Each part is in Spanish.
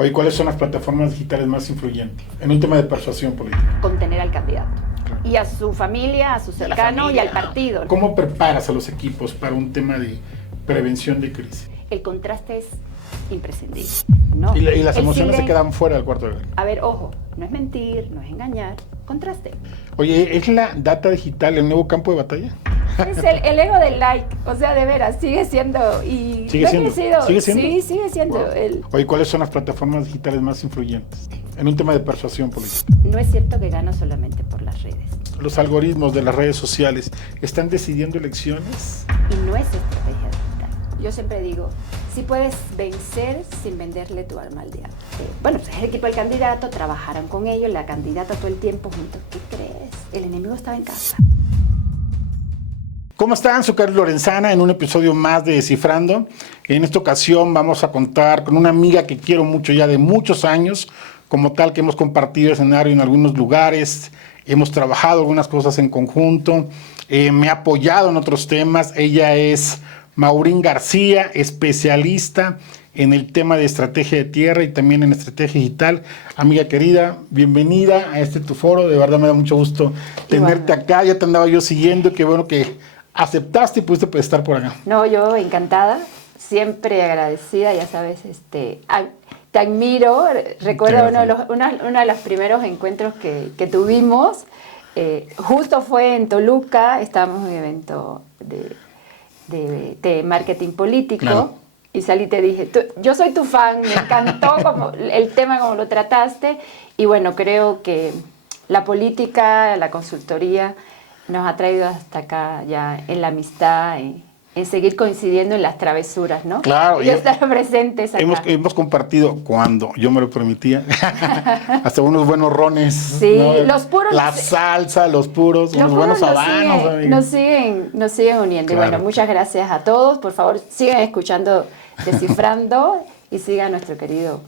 Oye, ¿cuáles son las plataformas digitales más influyentes en un tema de persuasión política? Contener al candidato. Claro. Y a su familia, a su cercano y al partido. ¿Cómo preparas a los equipos para un tema de prevención de crisis? El contraste es imprescindible, ¿no? Y las emociones se quedan fuera del cuarto de guerra. A ver, ojo, no es mentir, no es engañar, contraste. Oye, ¿es la data digital el nuevo campo de batalla? Es el ego del like, o sea, de veras, sigue siendo y ¿Sigue siendo? ¿Sigue siendo? Sí, sigue siendo. Wow. Oye, ¿cuáles son las plataformas digitales más influyentes en un tema de persuasión política? No es cierto que gano solamente por las redes. Los algoritmos de las redes sociales están decidiendo elecciones. Y no es estrategia digital. Yo siempre digo, si puedes vencer sin venderle tu alma al diablo. Bueno, pues el equipo del candidato, trabajaron con ellos, la candidata todo el tiempo juntos. ¿Qué crees? El enemigo estaba en casa. ¿Cómo están? Soy Carlos Lorenzana en un episodio más de Descifrando. En esta ocasión vamos a contar con una amiga que quiero mucho ya de muchos años, como tal que hemos compartido escenario en algunos lugares, hemos trabajado algunas cosas en conjunto, me ha apoyado en otros temas. Ella es Maurín García, especialista en el tema de estrategia de tierra y también en estrategia digital. Amiga querida, bienvenida a tu foro. De verdad me da mucho gusto tenerte acá. Ya te andaba yo siguiendo, qué bueno que aceptaste y pudiste estar por acá. No, yo encantada, siempre agradecida, ya sabes, te admiro. Recuerdo uno de los primeros encuentros que tuvimos, justo fue en Toluca, estábamos en un evento de marketing político. Claro. Y salí y te dije, yo soy tu fan, me encantó como el tema como lo trataste. Y bueno, creo que la política, la consultoría nos ha traído hasta acá ya en la amistad, en seguir coincidiendo en las travesuras, ¿no? Claro. Y estar presentes acá. Hemos compartido, cuando yo me lo permitía, hasta unos buenos rones. Sí, ¿no? Los puros. La salsa, los puros, unos buenos habanos. Nos siguen uniendo. Claro. Y bueno, muchas gracias a todos. Por favor, sigan escuchando Descifrando y sigan a nuestro querido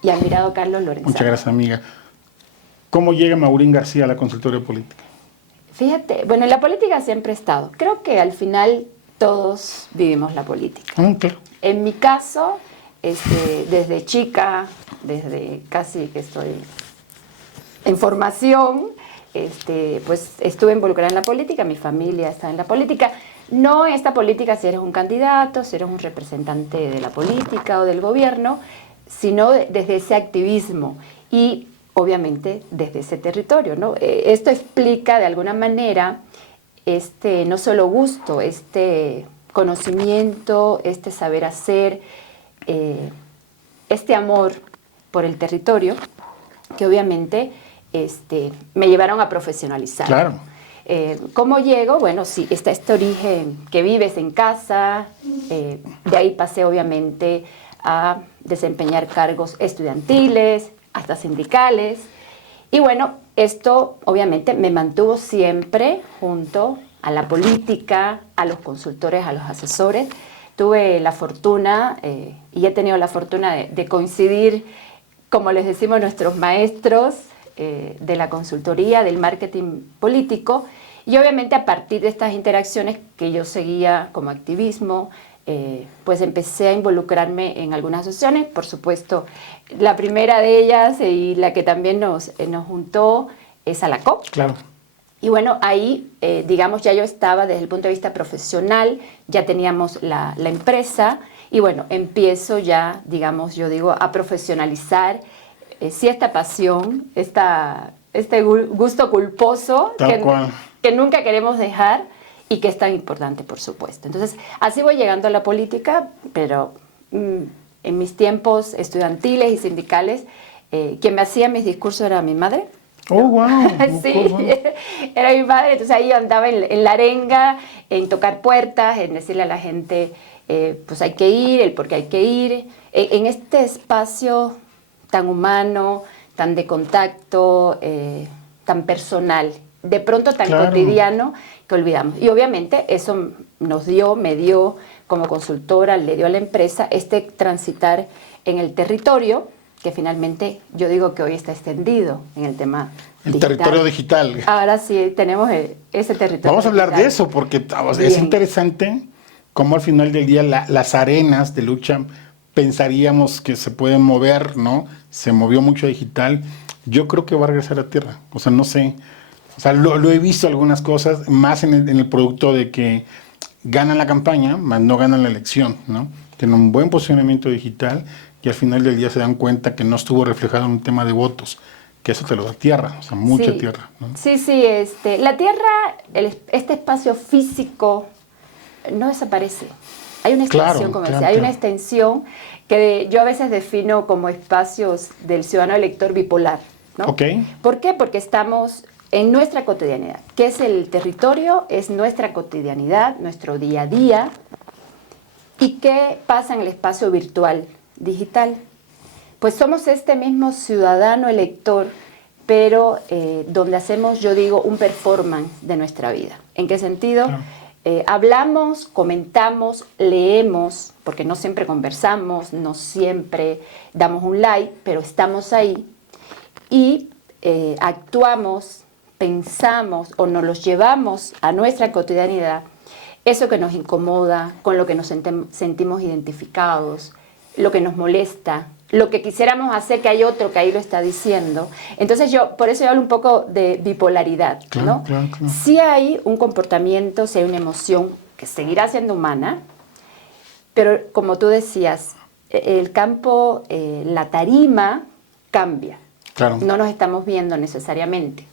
y admirado Carlos Lorenzana. Muchas gracias, amiga. ¿Cómo llega Maurín García a la consultoría política? Fíjate, bueno, en la política siempre he estado. Creo que al final todos vivimos la política. Claro. En mi caso, desde chica, desde casi que estoy en formación, pues estuve involucrada en la política, mi familia está en la política. No esta política si eres un candidato, si eres un representante de la política o del gobierno, sino desde ese activismo y obviamente desde ese territorio, ¿no? Esto explica de alguna manera no solo gusto, conocimiento, saber hacer, amor por el territorio, que obviamente me llevaron a profesionalizar. Claro. ¿Cómo llego? Bueno, sí, está este origen que vives en casa, de ahí pasé obviamente a desempeñar cargos estudiantiles, hasta sindicales, y bueno, esto obviamente me mantuvo siempre junto a la política, a los consultores, a los asesores. Tuve la fortuna, y he tenido la fortuna de coincidir, como les decimos nuestros maestros, de la consultoría, del marketing político, y obviamente a partir de estas interacciones que yo seguía como activismo, pues empecé a involucrarme en algunas asociaciones. Por supuesto, la primera de ellas y la que también nos juntó es ALACOP. Claro. Y bueno, ahí, digamos, ya yo estaba desde el punto de vista profesional, ya teníamos la empresa, y bueno, empiezo ya, digamos, yo digo, a profesionalizar sí esta pasión, este gusto culposo que nunca queremos dejar y que es tan importante, por supuesto. Entonces, así voy llegando a la política, pero en mis tiempos estudiantiles y sindicales, quien me hacía mis discursos era mi madre. ¡Oh, wow! Sí, era mi madre. Entonces ahí yo andaba en la arenga, en tocar puertas, en decirle a la gente, pues hay que ir, el por qué hay que ir. En este espacio tan humano, tan de contacto, tan personal, de pronto tan cotidiano, que olvidamos. Y obviamente eso me dio como consultora, le dio a la empresa transitar en el territorio, que finalmente yo digo que hoy está extendido en el tema digital. Territorio digital. Ahora sí tenemos ese territorio. Vamos a hablar de eso, porque es interesante cómo al final del día las arenas de lucha pensaríamos que se pueden mover, ¿no? Se movió mucho digital. Yo creo que va a regresar a tierra. O sea, no sé. O sea, lo he visto algunas cosas, más en el producto de que ganan la campaña, más no ganan la elección, ¿no? Tienen un buen posicionamiento digital y al final del día se dan cuenta que no estuvo reflejado en un tema de votos, que eso te lo da tierra, o sea, mucha Sí. tierra, ¿no? Sí, sí, la Tierra, este espacio físico no desaparece. Hay una Claro, extensión, como claro, decía, hay una claro. extensión que yo a veces defino como espacios del ciudadano elector bipolar, ¿no? Ok. ¿Por qué? Porque estamos en nuestra cotidianidad. ¿Qué es el territorio? Es nuestra cotidianidad, nuestro día a día. ¿Y qué pasa en el espacio virtual, digital? Pues somos este mismo ciudadano elector, pero donde hacemos, yo digo, un performance de nuestra vida. ¿En qué sentido? Claro. Hablamos, comentamos, leemos, porque no siempre conversamos, no siempre damos un like, pero estamos ahí, y actuamos, pensamos o nos los llevamos a nuestra cotidianidad, eso que nos incomoda, con lo que nos sentimos identificados, lo que nos molesta, lo que quisiéramos hacer, que hay otro que ahí lo está diciendo. Entonces por eso yo hablo un poco de bipolaridad, Claro, ¿no? claro, claro. Sí hay un comportamiento, sí hay una emoción que seguirá siendo humana, pero como tú decías, el campo, la tarima cambia. Claro. No nos estamos viendo necesariamente,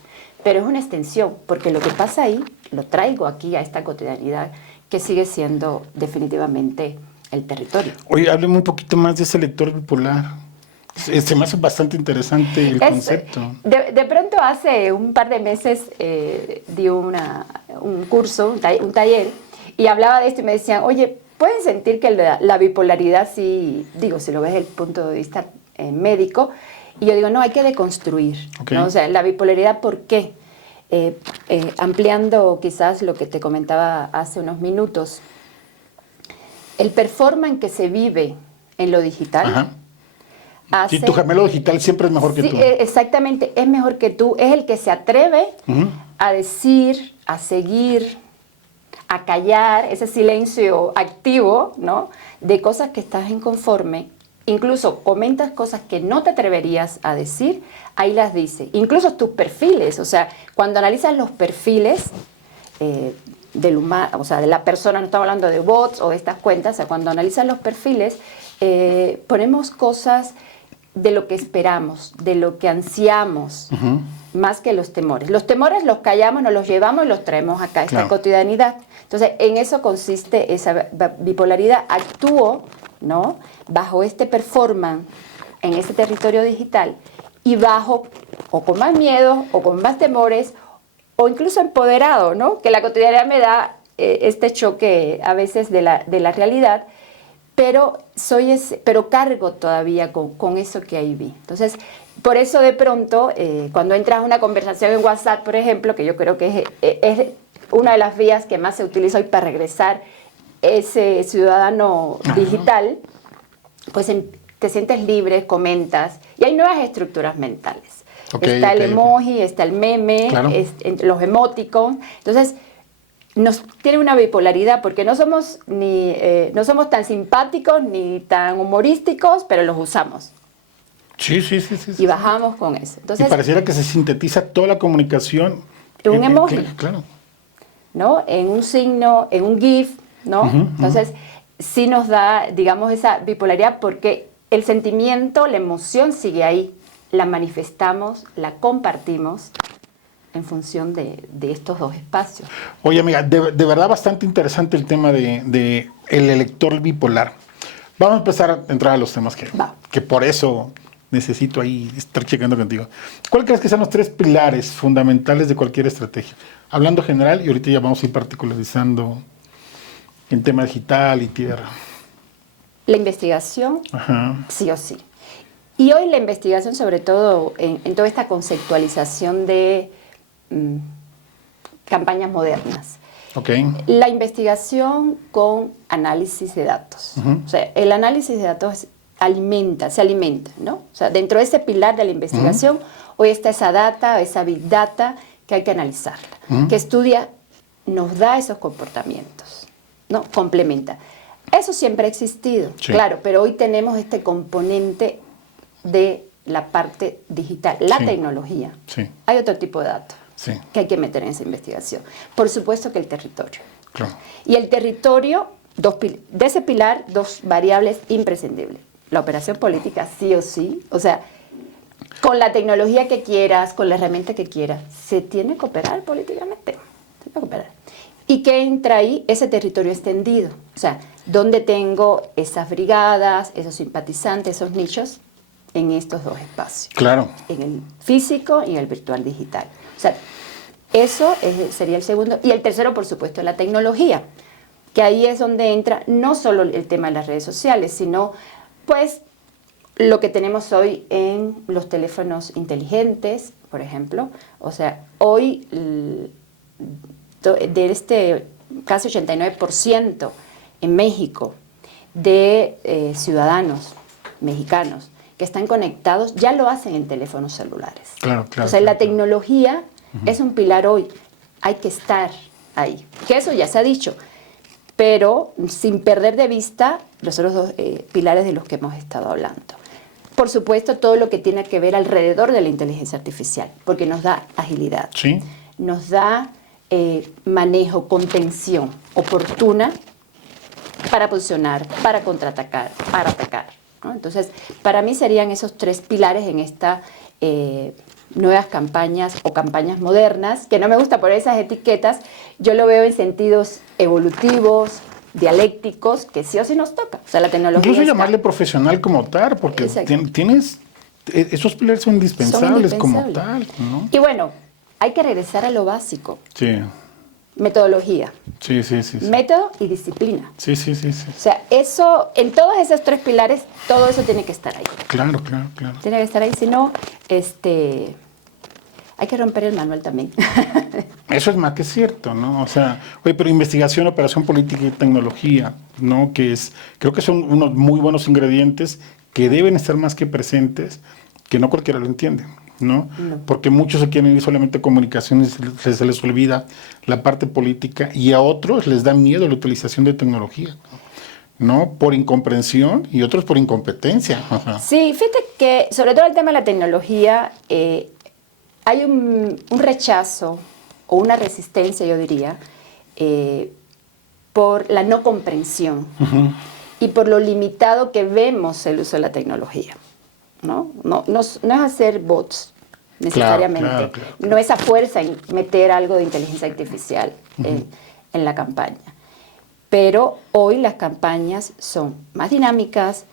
pero es una extensión, porque lo que pasa ahí lo traigo aquí a esta cotidianidad que sigue siendo definitivamente el territorio. Oye, hábleme un poquito más de ese lector bipolar. Se me hace bastante interesante el concepto. De pronto hace un par de meses di un curso, un taller, y hablaba de esto y me decían, oye, ¿pueden sentir que la bipolaridad sí, digo, si lo ves desde el punto de vista médico? Y yo digo, no, hay que deconstruir, Okay. ¿no? O sea, la bipolaridad, ¿por qué? Ampliando quizás lo que te comentaba hace unos minutos, el performance que se vive en lo digital. Ajá. Hace, Sí, tu gemelo digital siempre es mejor que sí, tú. Exactamente, es mejor que tú, es el que se atreve a decir, a seguir, a callar, ese silencio activo, ¿no? De cosas que estás inconforme. Incluso comentas cosas que no te atreverías a decir, ahí las dice. Incluso tus perfiles, o sea, cuando analizas los perfiles del humano, o sea, de la persona, no estamos hablando de bots o de estas cuentas, o sea, cuando analizas los perfiles, ponemos cosas de lo que esperamos, de lo que ansiamos, más que los temores. Los temores los callamos, nos los llevamos y los traemos acá, esta cotidianidad. Entonces, en eso consiste esa bipolaridad. Actúo, ¿no?, bajo este performance en ese territorio digital y bajo o con más miedo o con más temores o incluso empoderado, ¿no?, que la cotidianidad me da este choque a veces de la realidad, pero pero cargo todavía con eso que ahí vi. Entonces, por eso de pronto, cuando entras a una conversación en WhatsApp, por ejemplo, que yo creo que es una de las vías que más se utiliza hoy para regresar ese ciudadano digital, pues te sientes libre, comentas, y hay nuevas estructuras mentales. Está el emoji, está el meme, claro, los emoticons. Entonces, nos tiene una bipolaridad porque no somos tan simpáticos ni tan humorísticos, pero los usamos. Sí. Y bajamos con eso. Entonces, y pareciera que se sintetiza toda la comunicación en un emoji. Claro. ¿No? En un signo, en un GIF, ¿no? Entonces, sí nos da, digamos, esa bipolaridad porque el sentimiento, la emoción sigue ahí. La manifestamos, la compartimos en función de estos dos espacios. Oye, amiga, de verdad bastante interesante el tema de el elector bipolar. Vamos a empezar a entrar a los temas que por eso necesito ahí estar checando contigo. ¿Cuál crees que sean los 3 pilares fundamentales de cualquier estrategia? Hablando general, y ahorita ya vamos a ir particularizando en tema digital y tierra. La investigación, sí o sí. Y hoy la investigación, sobre todo en toda esta conceptualización de campañas modernas. Okay. La investigación con análisis de datos. O sea, el análisis de datos se alimenta, ¿no? O sea, dentro de ese pilar de la investigación, hoy está esa data, esa big data que hay que analizarla, que estudia, nos da esos comportamientos, ¿no? Complementa. Eso siempre ha existido, Sí. claro, pero hoy tenemos este componente de la parte digital, la Sí. tecnología. Sí. Hay otro tipo de datos Sí, que hay que meter en esa investigación. Por supuesto que el territorio. claro. Y el territorio, de ese pilar, dos variables imprescindibles. La operación política, sí o sí. O sea, con la tecnología que quieras, con la herramienta que quieras, se tiene que operar políticamente. Se tiene que operar. ¿Y qué entra ahí? Ese territorio extendido. O sea, ¿dónde tengo esas brigadas, esos simpatizantes, esos nichos? En estos dos espacios. Claro. En el físico y en el virtual digital. O sea, eso sería el segundo. Y el tercero, por supuesto, la tecnología, que ahí es donde entra no solo el tema de las redes sociales, sino pues lo que tenemos hoy en los teléfonos inteligentes, por ejemplo. O sea, hoy de este casi 89% en México de ciudadanos mexicanos que están conectados ya lo hacen en teléfonos celulares. Claro, claro. O sea, la claro. tecnología es un pilar hoy. Hay que estar ahí. Que eso ya se ha dicho. Pero sin perder de vista los otros dos pilares de los que hemos estado hablando. Por supuesto, todo lo que tiene que ver alrededor de la inteligencia artificial, porque nos da agilidad. Sí. Nos da manejo, contención oportuna para posicionar, para contraatacar, para atacar, ¿no? Entonces, para mí serían esos tres pilares en estas nuevas campañas o campañas modernas, que no me gusta poner esas etiquetas, yo lo veo en sentidos evolutivos, dialécticos, que sí o sí nos toca. O sea, la tecnología Incluso está. llamarle profesional como tal, porque Exacto. esos pilares son indispensables como tal, ¿no? Y bueno, hay que regresar a lo básico. Sí, Metodología, sí, sí, sí. Sí, método y disciplina. sí, sí, sí, sí. O sea, eso, en todos esos tres pilares, todo eso tiene que estar ahí. Claro, claro, claro. Tiene que estar ahí, si no, hay que romper el manual también. Eso es más que cierto, ¿no? O sea, oye, pero investigación, operación política y tecnología, ¿no? Creo que son unos muy buenos ingredientes que deben estar más que presentes, que no cualquiera lo entiende, ¿no? No. Porque muchos se quieren ir solamente a comunicaciones, se les olvida la parte política y a otros les da miedo la utilización de tecnología, ¿no? Por incomprensión y otros por incompetencia. Ajá. Sí, fíjate que sobre todo el tema de la tecnología, hay un rechazo o una resistencia, yo diría, por la no comprensión y por lo limitado que vemos el uso de la tecnología, ¿no? No es hacer bots necesariamente, Claro, claro. no es a fuerza en meter algo de inteligencia artificial en la campaña. Pero hoy las campañas son más dinámicas,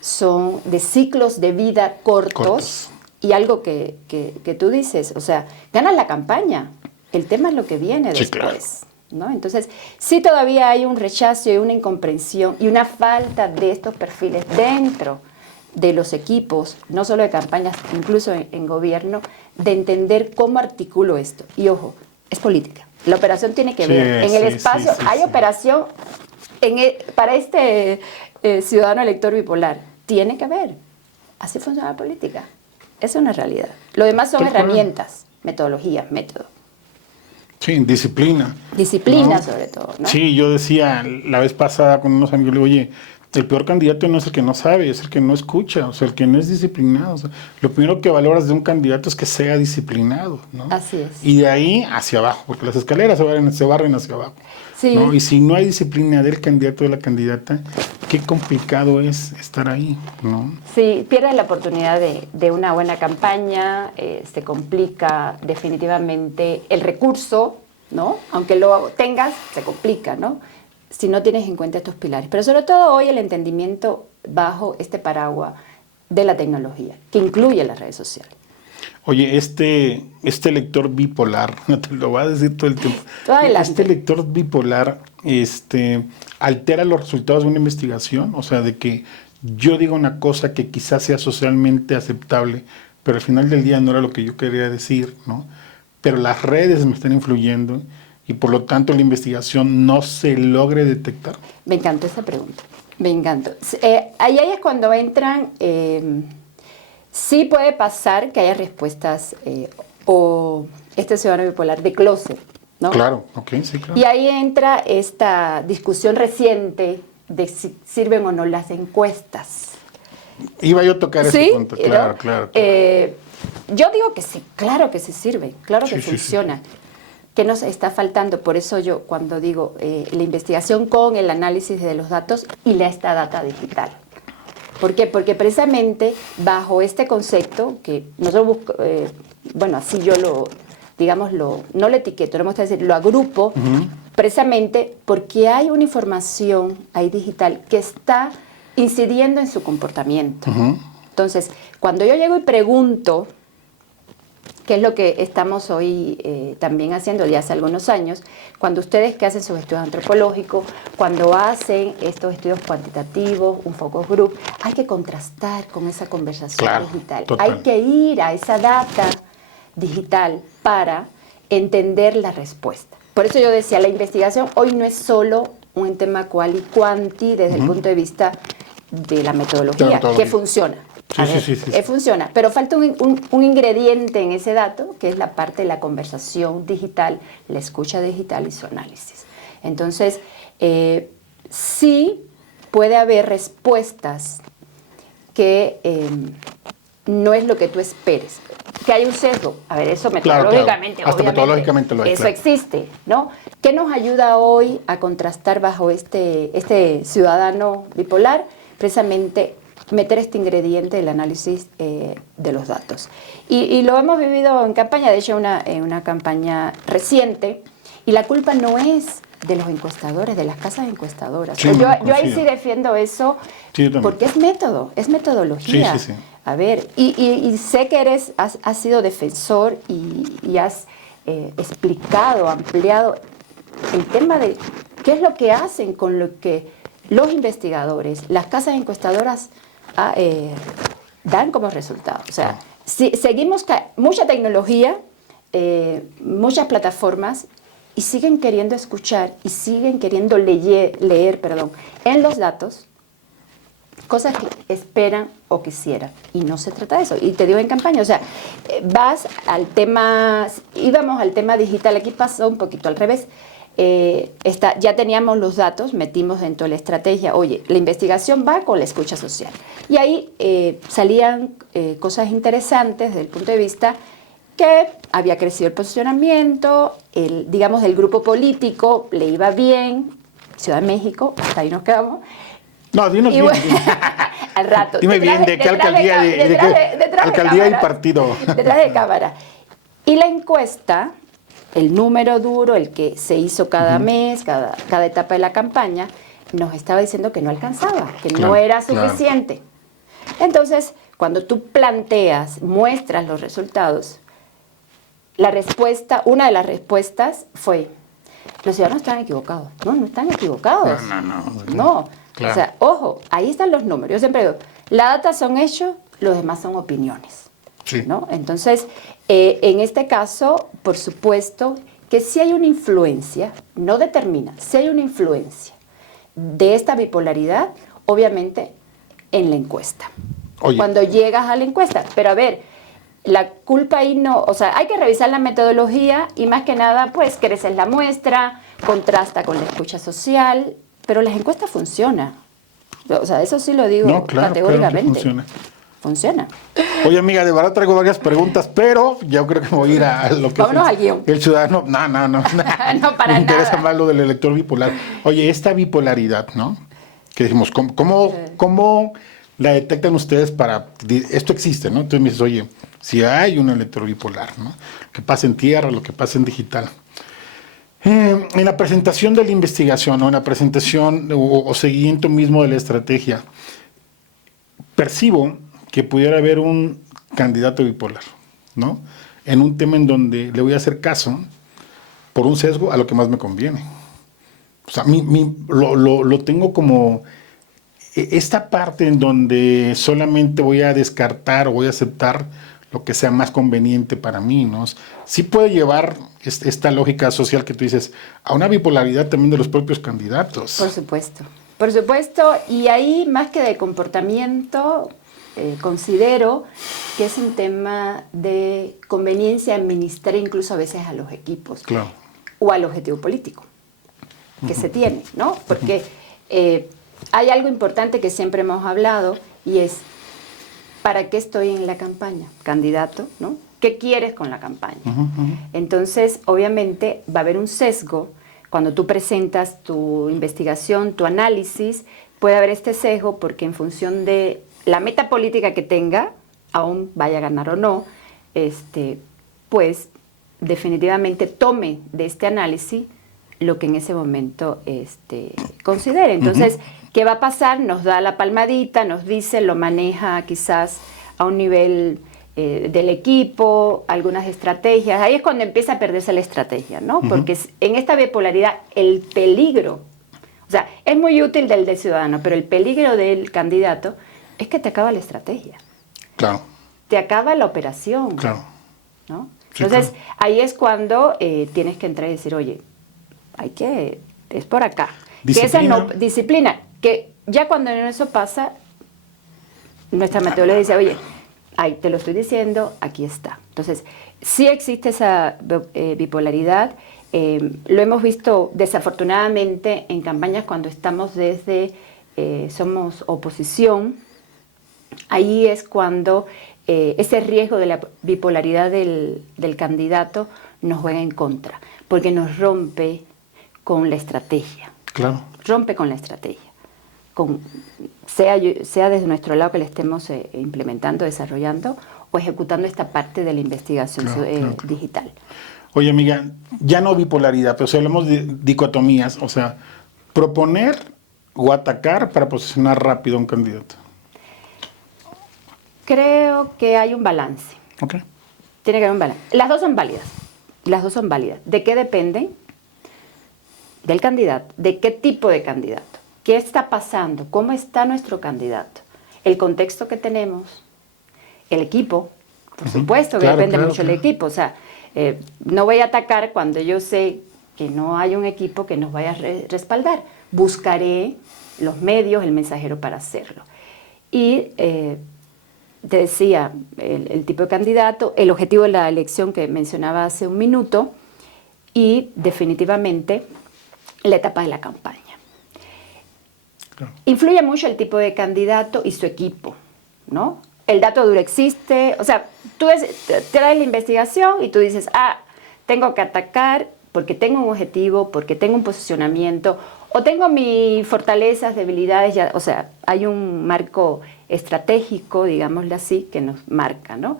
son de ciclos de vida cortos. Y algo que tú dices, o sea, ganas la campaña, el tema es lo que viene Sí, después, ¿no? Entonces, sí todavía hay un rechazo y una incomprensión y una falta de estos perfiles dentro de los equipos, no solo de campañas, incluso en gobierno, de entender cómo articulo esto. Y ojo, es política. La operación tiene que ver. En el espacio hay operación para este ciudadano elector bipolar. Tiene que haber. Así funciona la política. Esa es una realidad. Lo demás son herramientas, metodologías, método. Sí, disciplina. Disciplina, ¿no? sobre todo, ¿no? Sí, yo decía la vez pasada con unos amigos, le digo, oye, el peor candidato no es el que no sabe, es el que no escucha, o sea, el que no es disciplinado. O sea, lo primero que valoras de un candidato es que sea disciplinado, ¿no? Así es. Y de ahí hacia abajo, porque las escaleras se barren hacia abajo. Sí. ¿no? Y si no hay disciplina del candidato o de la candidata, qué complicado es estar ahí, ¿no? Sí, pierdes la oportunidad de una buena campaña, se complica definitivamente el recurso, ¿no? Aunque lo tengas, se complica, ¿no? Si no tienes en cuenta estos pilares. Pero sobre todo hoy el entendimiento bajo este paraguas de la tecnología, que incluye las redes sociales. Oye, este lector bipolar, no te lo voy a decir todo el tiempo. Adelante. Este lector bipolar, altera los resultados de una investigación, o sea, de que yo diga una cosa que quizás sea socialmente aceptable, pero al final del día no era lo que yo quería decir, ¿no? Pero las redes me están influyendo y por lo tanto la investigación no se logre detectar. Me encantó esa pregunta, me encantó. Ahí es cuando entran, sí puede pasar que haya respuestas o este ciudadano bipolar de closet, ¿no? Claro, ok, sí, claro. Y ahí entra esta discusión reciente de si sirven o no las encuestas. Iba yo a tocar ese punto, claro, ¿no? claro. Yo digo que sí, claro que sí sirve, claro que Sí, funciona. ¿Qué nos está faltando? Por eso yo cuando digo la investigación con el análisis de los datos y esta data digital. ¿Por qué? Porque precisamente bajo este concepto que nosotros bueno, así yo no lo etiqueto, no me gusta decir, lo agrupo, precisamente porque hay una información ahí digital que está incidiendo en su comportamiento. Entonces, cuando yo llego y pregunto, que es lo que estamos hoy también haciendo ya hace algunos años, cuando ustedes que hacen sus estudios antropológicos, cuando hacen estos estudios cuantitativos, un focus group, hay que contrastar con esa conversación digital. Total. Hay que ir a esa data digital para entender la respuesta. Por eso yo decía, la investigación hoy no es solo un tema qual y quanti desde el punto de vista de la metodología, que funciona. Sí. Funciona, pero falta un ingrediente en ese dato, que es la parte de la conversación digital, la escucha digital y su análisis. Entonces, sí puede haber respuestas que no es lo que tú esperes. Que hay un sesgo. A ver, eso metodológicamente, claro. Hasta metodológicamente lo hay. Eso existe, ¿no? ¿Qué nos ayuda hoy a contrastar bajo este ciudadano bipolar? Precisamente meter este ingrediente del análisis de los datos. Y lo hemos vivido en campaña, de hecho en una campaña reciente, y la culpa no es de los encuestadores, de las casas encuestadoras. Sí, yo ahí sí defiendo eso, porque es método, es metodología. Sí. A ver, y sé que has sido defensor y has explicado, ampliado el tema de qué es lo que hacen con lo que los investigadores, las casas encuestadoras dan como resultado. O sea, seguimos mucha tecnología, muchas plataformas, y siguen queriendo escuchar y siguen queriendo leer en los datos cosas que esperan o quisieran. Y no se trata de eso. Y te digo en campaña, o sea, íbamos al tema digital, aquí pasó un poquito al revés. Ya teníamos los datos, metimos dentro de la estrategia, oye, la investigación va con la escucha social. Y ahí salían cosas interesantes desde el punto de vista que había crecido el posicionamiento, el grupo político le iba bien, Ciudad de México, hasta ahí nos quedamos. No, dinos bien. Al rato. Dime bien de qué alcaldía, alcaldía y partido. Detrás de cámara. Y la encuesta, el número duro, el que se hizo cada mes, cada etapa de la campaña, nos estaba diciendo que no alcanzaba, que no era suficiente. Entonces, cuando tú planteas, muestras los resultados, una de las respuestas fue: los ciudadanos están equivocados. No están equivocados. No. Claro. O sea, ojo, ahí están los números. Yo siempre digo, la data son hechos, los demás son opiniones. Sí. ¿No? Entonces, en este caso, por supuesto que sí hay una influencia, no determina, sí hay una influencia de esta bipolaridad, obviamente, en la encuesta. Oye. Cuando llegas a la encuesta. Pero a ver, la culpa ahí no, o sea, hay que revisar la metodología y más que nada, pues, creces la muestra, contrasta con la escucha social, pero las encuestas funcionan. O sea, eso sí lo digo categóricamente. Claro, sí funciona. Oye, amiga, de verdad traigo varias preguntas, pero yo creo que me voy a ir a lo que vámonos al guión. El ciudadano. No. No, para me interesa nada. más lo del elector bipolar. Oye, esta bipolaridad, ¿no? Que dijimos, ¿cómo la detectan ustedes para... Esto existe, ¿no? Entonces me dices, oye, si hay un elector bipolar, ¿no? Lo que pasa en tierra, lo que pasa en digital. En la presentación de la investigación o en la presentación o seguimiento mismo de la estrategia, percibo que pudiera haber un candidato bipolar, ¿no? En un tema en donde le voy a hacer caso por un sesgo a lo que más me conviene. O sea, lo tengo como esta parte en donde solamente voy a descartar o voy a aceptar lo que sea más conveniente para mí, ¿no? Sí puede llevar esta lógica social que tú dices a una bipolaridad también de los propios candidatos. Por supuesto, y ahí más que de comportamiento, considero que es un tema de conveniencia administrar incluso a veces a los equipos o al objetivo político que se tiene, ¿no? Porque hay algo importante que siempre hemos hablado y es, ¿para qué estoy en la campaña? Candidato, ¿no? ¿Qué quieres con la campaña? Entonces, obviamente, va a haber un sesgo. Cuando tú presentas tu investigación, tu análisis, puede haber este sesgo porque en función de la meta política que tenga, aún vaya a ganar o no, pues definitivamente tome de este análisis lo que en ese momento considere. Entonces, ¿qué va a pasar? Nos da la palmadita, nos dice, lo maneja quizás a un nivel del equipo, algunas estrategias. Ahí es cuando empieza a perderse la estrategia, ¿no? Porque en esta bipolaridad el peligro, o sea, es muy útil del ciudadano, pero el peligro del candidato es que te acaba la estrategia. Claro. Te acaba la operación. Claro. ¿No? Sí, Entonces, claro. ahí es cuando tienes que entrar y decir, oye, es por acá. Disciplina. Disciplina, que ya cuando eso pasa, nuestra metodología dice, oye, ahí te lo estoy diciendo, aquí está. Entonces, sí existe esa bipolaridad. Lo hemos visto desafortunadamente en campañas cuando estamos somos oposición. Ahí es cuando ese riesgo de la bipolaridad del candidato nos juega en contra, porque nos rompe con la estrategia. Claro. Rompe con la estrategia. Sea desde nuestro lado que le estemos implementando, desarrollando o ejecutando esta parte de la investigación Claro. digital. Oye, amiga, ya no bipolaridad, pero si hablamos de dicotomías, o sea, proponer o atacar para posicionar rápido a un candidato. Creo que hay un balance. Ok. Tiene que haber un balance. Las dos son válidas. Las dos son válidas. ¿De qué dependen? Del candidato. ¿De qué tipo de candidato? ¿Qué está pasando? ¿Cómo está nuestro candidato? El contexto que tenemos. El equipo. Por supuesto que depende mucho del equipo. O sea, no voy a atacar cuando yo sé que no hay un equipo que nos vaya a respaldar. Buscaré los medios, el mensajero para hacerlo. Y te decía, el tipo de candidato, el objetivo de la elección que mencionaba hace un minuto y definitivamente la etapa de la campaña. Claro. Influye mucho el tipo de candidato y su equipo, ¿no? El dato duro existe, o sea, tú te das la investigación y tú dices, tengo que atacar porque tengo un objetivo, porque tengo un posicionamiento, o tengo mis fortalezas, debilidades, o sea, hay un marco estratégico, digámoslo así, que nos marca, ¿no?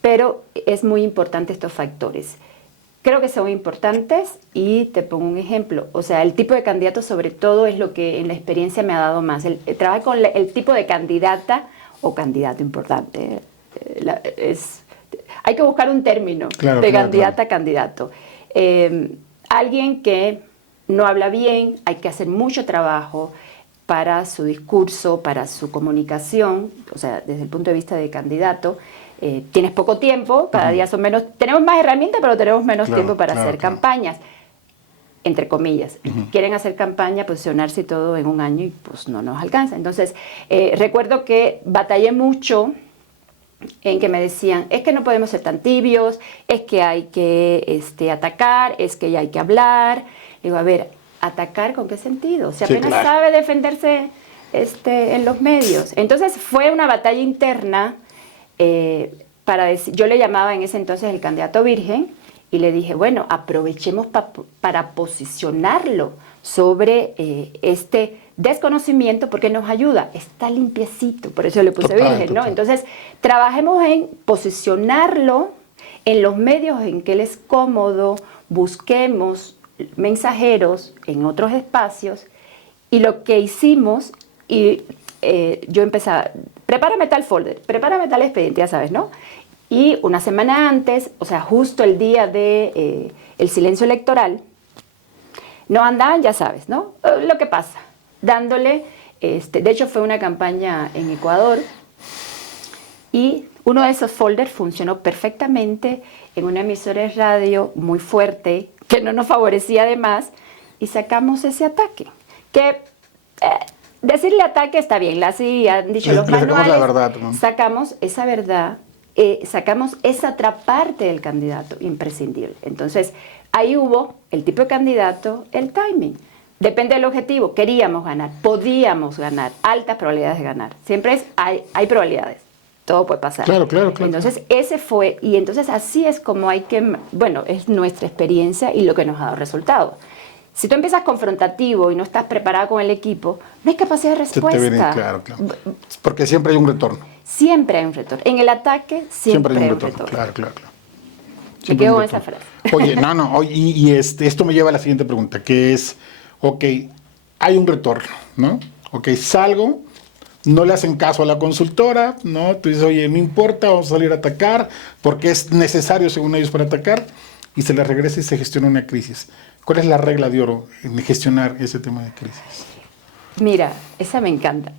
Pero es muy importante estos factores. Creo que son importantes y te pongo un ejemplo. O sea, el tipo de candidato sobre todo es lo que en la experiencia me ha dado más. Trabajar con el tipo de candidata o candidato importante. Hay que buscar un término de candidata a candidato. Alguien que no habla bien, hay que hacer mucho trabajo para su discurso, para su comunicación, o sea, desde el punto de vista de candidato. Tienes poco tiempo, cada día son menos, tenemos más herramientas, pero tenemos menos tiempo para hacer campañas, entre comillas. Quieren hacer campaña, posicionarse y todo en un año y pues no nos alcanza. Entonces, recuerdo que batallé mucho en que me decían, es que no podemos ser tan tibios, es que hay que atacar, es que ya hay que hablar. Digo, a ver, ¿atacar con qué sentido? Si apenas sabe defenderse en los medios. Entonces, fue una batalla interna. Yo le llamaba en ese entonces el candidato virgen y le dije, bueno, aprovechemos para posicionarlo sobre este desconocimiento porque nos ayuda, está limpiecito, por eso le puse virgen, ¿no? Entonces, trabajemos en posicionarlo en los medios en que él es cómodo, busquemos mensajeros en otros espacios y lo que hicimos, yo empezaba, prepárame tal folder, prepárame tal expediente, ya sabes, ¿no? Y una semana antes, o sea, justo el día de el silencio electoral, no andaban, ya sabes, ¿no? Lo que pasa, dándole, de hecho fue una campaña en Ecuador y uno de esos folders funcionó perfectamente en una emisora de radio muy fuerte, que no nos favorecía además, y sacamos ese ataque, que decirle ataque está bien, así han dicho los manuales, sacamos la verdad, ¿no? Sacamos esa verdad, sacamos esa otra parte del candidato imprescindible. Entonces, ahí hubo el tipo de candidato, el timing. Depende del objetivo. Queríamos ganar, podíamos ganar, altas probabilidades de ganar. Siempre hay probabilidades. Todo puede pasar. Claro. Entonces, ese fue, y entonces así es como hay que, bueno, es nuestra experiencia y lo que nos ha dado resultado. Si tú empiezas confrontativo y no estás preparado con el equipo, no hay capacidad de respuesta. Claro. Porque siempre hay un retorno. Siempre hay un retorno. En el ataque siempre hay un retorno. Claro. Me quedo con esa frase. Oye, esto me lleva a la siguiente pregunta, que es, ok, hay un retorno, ¿no? Ok, salgo, no le hacen caso a la consultora, ¿no? Tú dices, oye, no importa, vamos a salir a atacar, porque es necesario, según ellos, para atacar, y se les regresa y se gestiona una crisis. ¿Cuál es la regla de oro en gestionar ese tema de crisis? Mira, esa me encanta.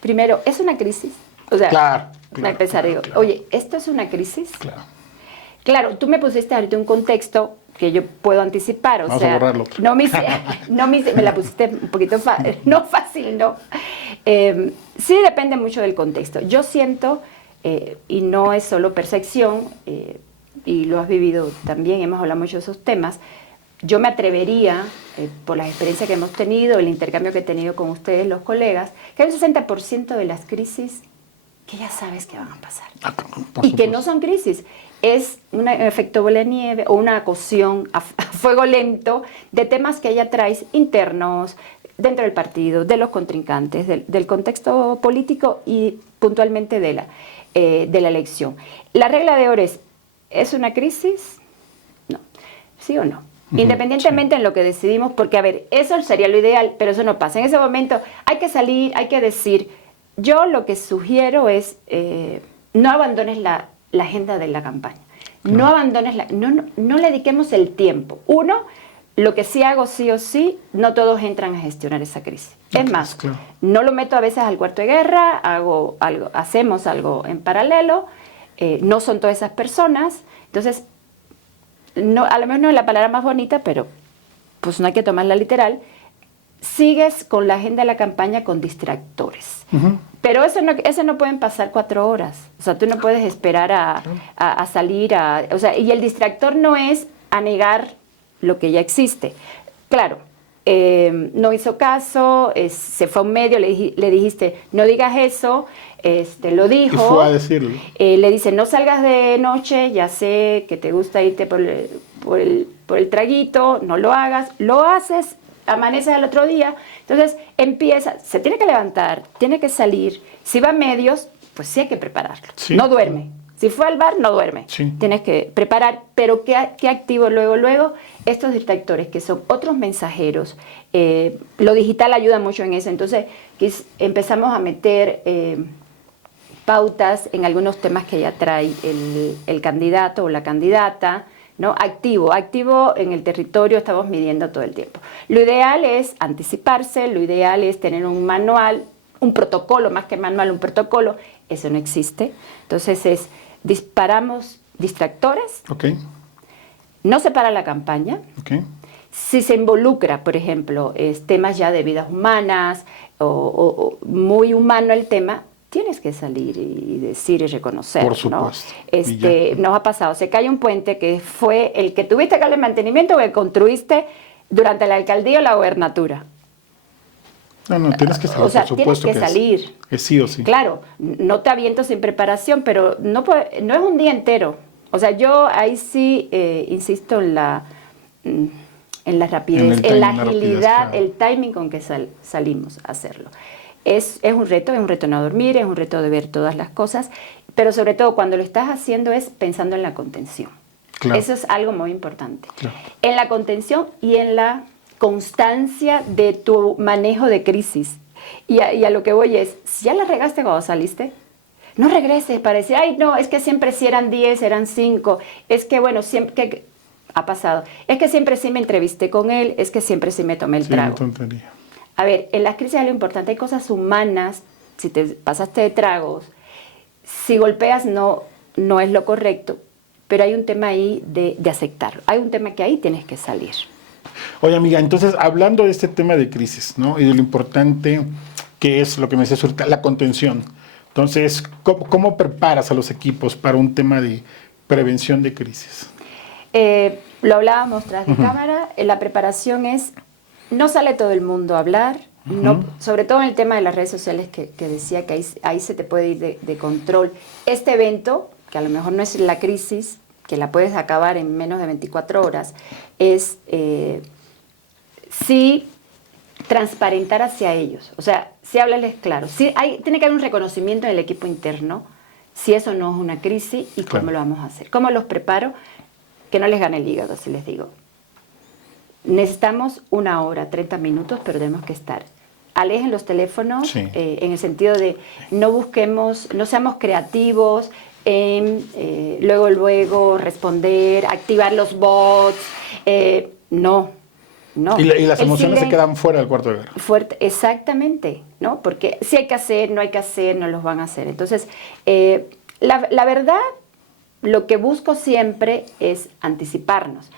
Primero, ¿es una crisis? O sea, claro, empezar, digo, oye, ¿esto es una crisis? Claro, tú me pusiste ahorita un contexto que yo puedo anticipar, Vamos a borrarlo. me la pusiste un poquito fácil, ¿no? Sí depende mucho del contexto. Yo siento, y no es solo percepción, y lo has vivido también, hemos hablado mucho de esos temas, yo me atrevería, por las experiencias que hemos tenido, el intercambio que he tenido con ustedes, los colegas, que hay un 60% de las crisis que ya sabes que van a pasar. Y que no son crisis, es un efecto bola de nieve o una cocción a fuego lento de temas que ya traes internos, dentro del partido, de los contrincantes, del contexto político y puntualmente de la elección. La regla de oro ¿es una crisis? No. ¿Sí o no? Independientemente en lo que decidimos, porque a ver, eso sería lo ideal, pero eso no pasa. En ese momento hay que salir, hay que decir, yo lo que sugiero es no abandones la agenda de la campaña, no abandones, no le dediquemos el tiempo. Uno, lo que sí hago sí o sí, no todos entran a gestionar esa crisis. Es más, no lo meto a veces al cuarto de guerra, hacemos algo en paralelo, no son todas esas personas, entonces, no, a lo mejor no es la palabra más bonita, pero pues no hay que tomarla literal. Sigues con la agenda de la campaña con distractores. Pero eso no pueden pasar 4 horas. O sea, tú no puedes esperar a salir o sea, y el distractor no es a negar lo que ya existe. Claro, no hizo caso, se fue a un medio, le dijiste, no digas eso, lo dijo. Y fue a decirlo. Le dice, no salgas de noche, ya sé que te gusta irte por el traguito, no lo hagas, lo haces, amaneces al otro día, entonces se tiene que levantar, tiene que salir, si va a medios, pues sí hay que prepararlo, no duerme. Si fue al bar, no duerme. Tienes que preparar, pero ¿qué activo luego? Estos distractores, que son otros mensajeros. Lo digital ayuda mucho en eso. Entonces, empezamos a meter pautas en algunos temas que ya trae el candidato o la candidata, ¿no? Activo en el territorio, estamos midiendo todo el tiempo. Lo ideal es anticiparse, lo ideal es tener un manual, un protocolo, más que manual, un protocolo. Eso no existe. Entonces disparamos distractores, no se para la campaña. Si se involucra, por ejemplo, temas ya de vidas humanas o muy humano el tema, tienes que salir y decir y reconocer. Por supuesto. Nos ha pasado, se cae un puente que fue el que tuviste que darle mantenimiento o que construiste durante la alcaldía o la gobernatura. No, tienes que salir, o sea, por supuesto tienes que salir. Es sí o sí. Claro, no te aviento sin preparación, pero no es un día entero. O sea, yo ahí sí insisto en la rapidez, en la agilidad, el timing con que salimos a hacerlo. Es un reto no dormir, es un reto de ver todas las cosas, pero sobre todo cuando lo estás haciendo es pensando en la contención. Eso es algo muy importante. En la contención y en la constancia de tu manejo de crisis. Y a lo que voy es, si ya la regaste cuando saliste, no regreses para decir, ay, no, es que siempre sí eran 10, eran 5, es que bueno, siempre que ha pasado, es que siempre sí me entrevisté con él, es que siempre sí me tomé el trago. Tontería. A ver, en las crisis es lo importante, hay cosas humanas, si te pasaste de tragos, si golpeas no es lo correcto, pero hay un tema ahí de aceptarlo, hay un tema que ahí tienes que salir. Oye, amiga, entonces, hablando de este tema de crisis, ¿no? Y de lo importante que es lo que me decías ahorita, la contención. Entonces, ¿cómo preparas a los equipos para un tema de prevención de crisis? Lo hablábamos tras de cámara, la preparación es no sale todo el mundo a hablar, no, sobre todo en el tema de las redes sociales que decía que ahí se te puede ir de control. Este evento, que a lo mejor no es la crisis, que la puedes acabar en menos de 24 horas, es sí transparentar hacia ellos. O sea, sí hablarles claro. Sí tiene que haber un reconocimiento en el equipo interno si eso no es una crisis y cómo lo vamos a hacer. ¿Cómo los preparo? Que no les gane el hígado, si les digo. Necesitamos 1 hora, 30 minutos, pero tenemos que estar. Alejen los teléfonos, en el sentido de no seamos creativos en luego responder, activar los bots. No. Y las emociones se quedan fuera del cuarto de guerra. Exactamente, ¿no? Porque si hay que hacer, no hay que hacer, no los van a hacer. Entonces, la verdad, lo que busco siempre es anticiparnos.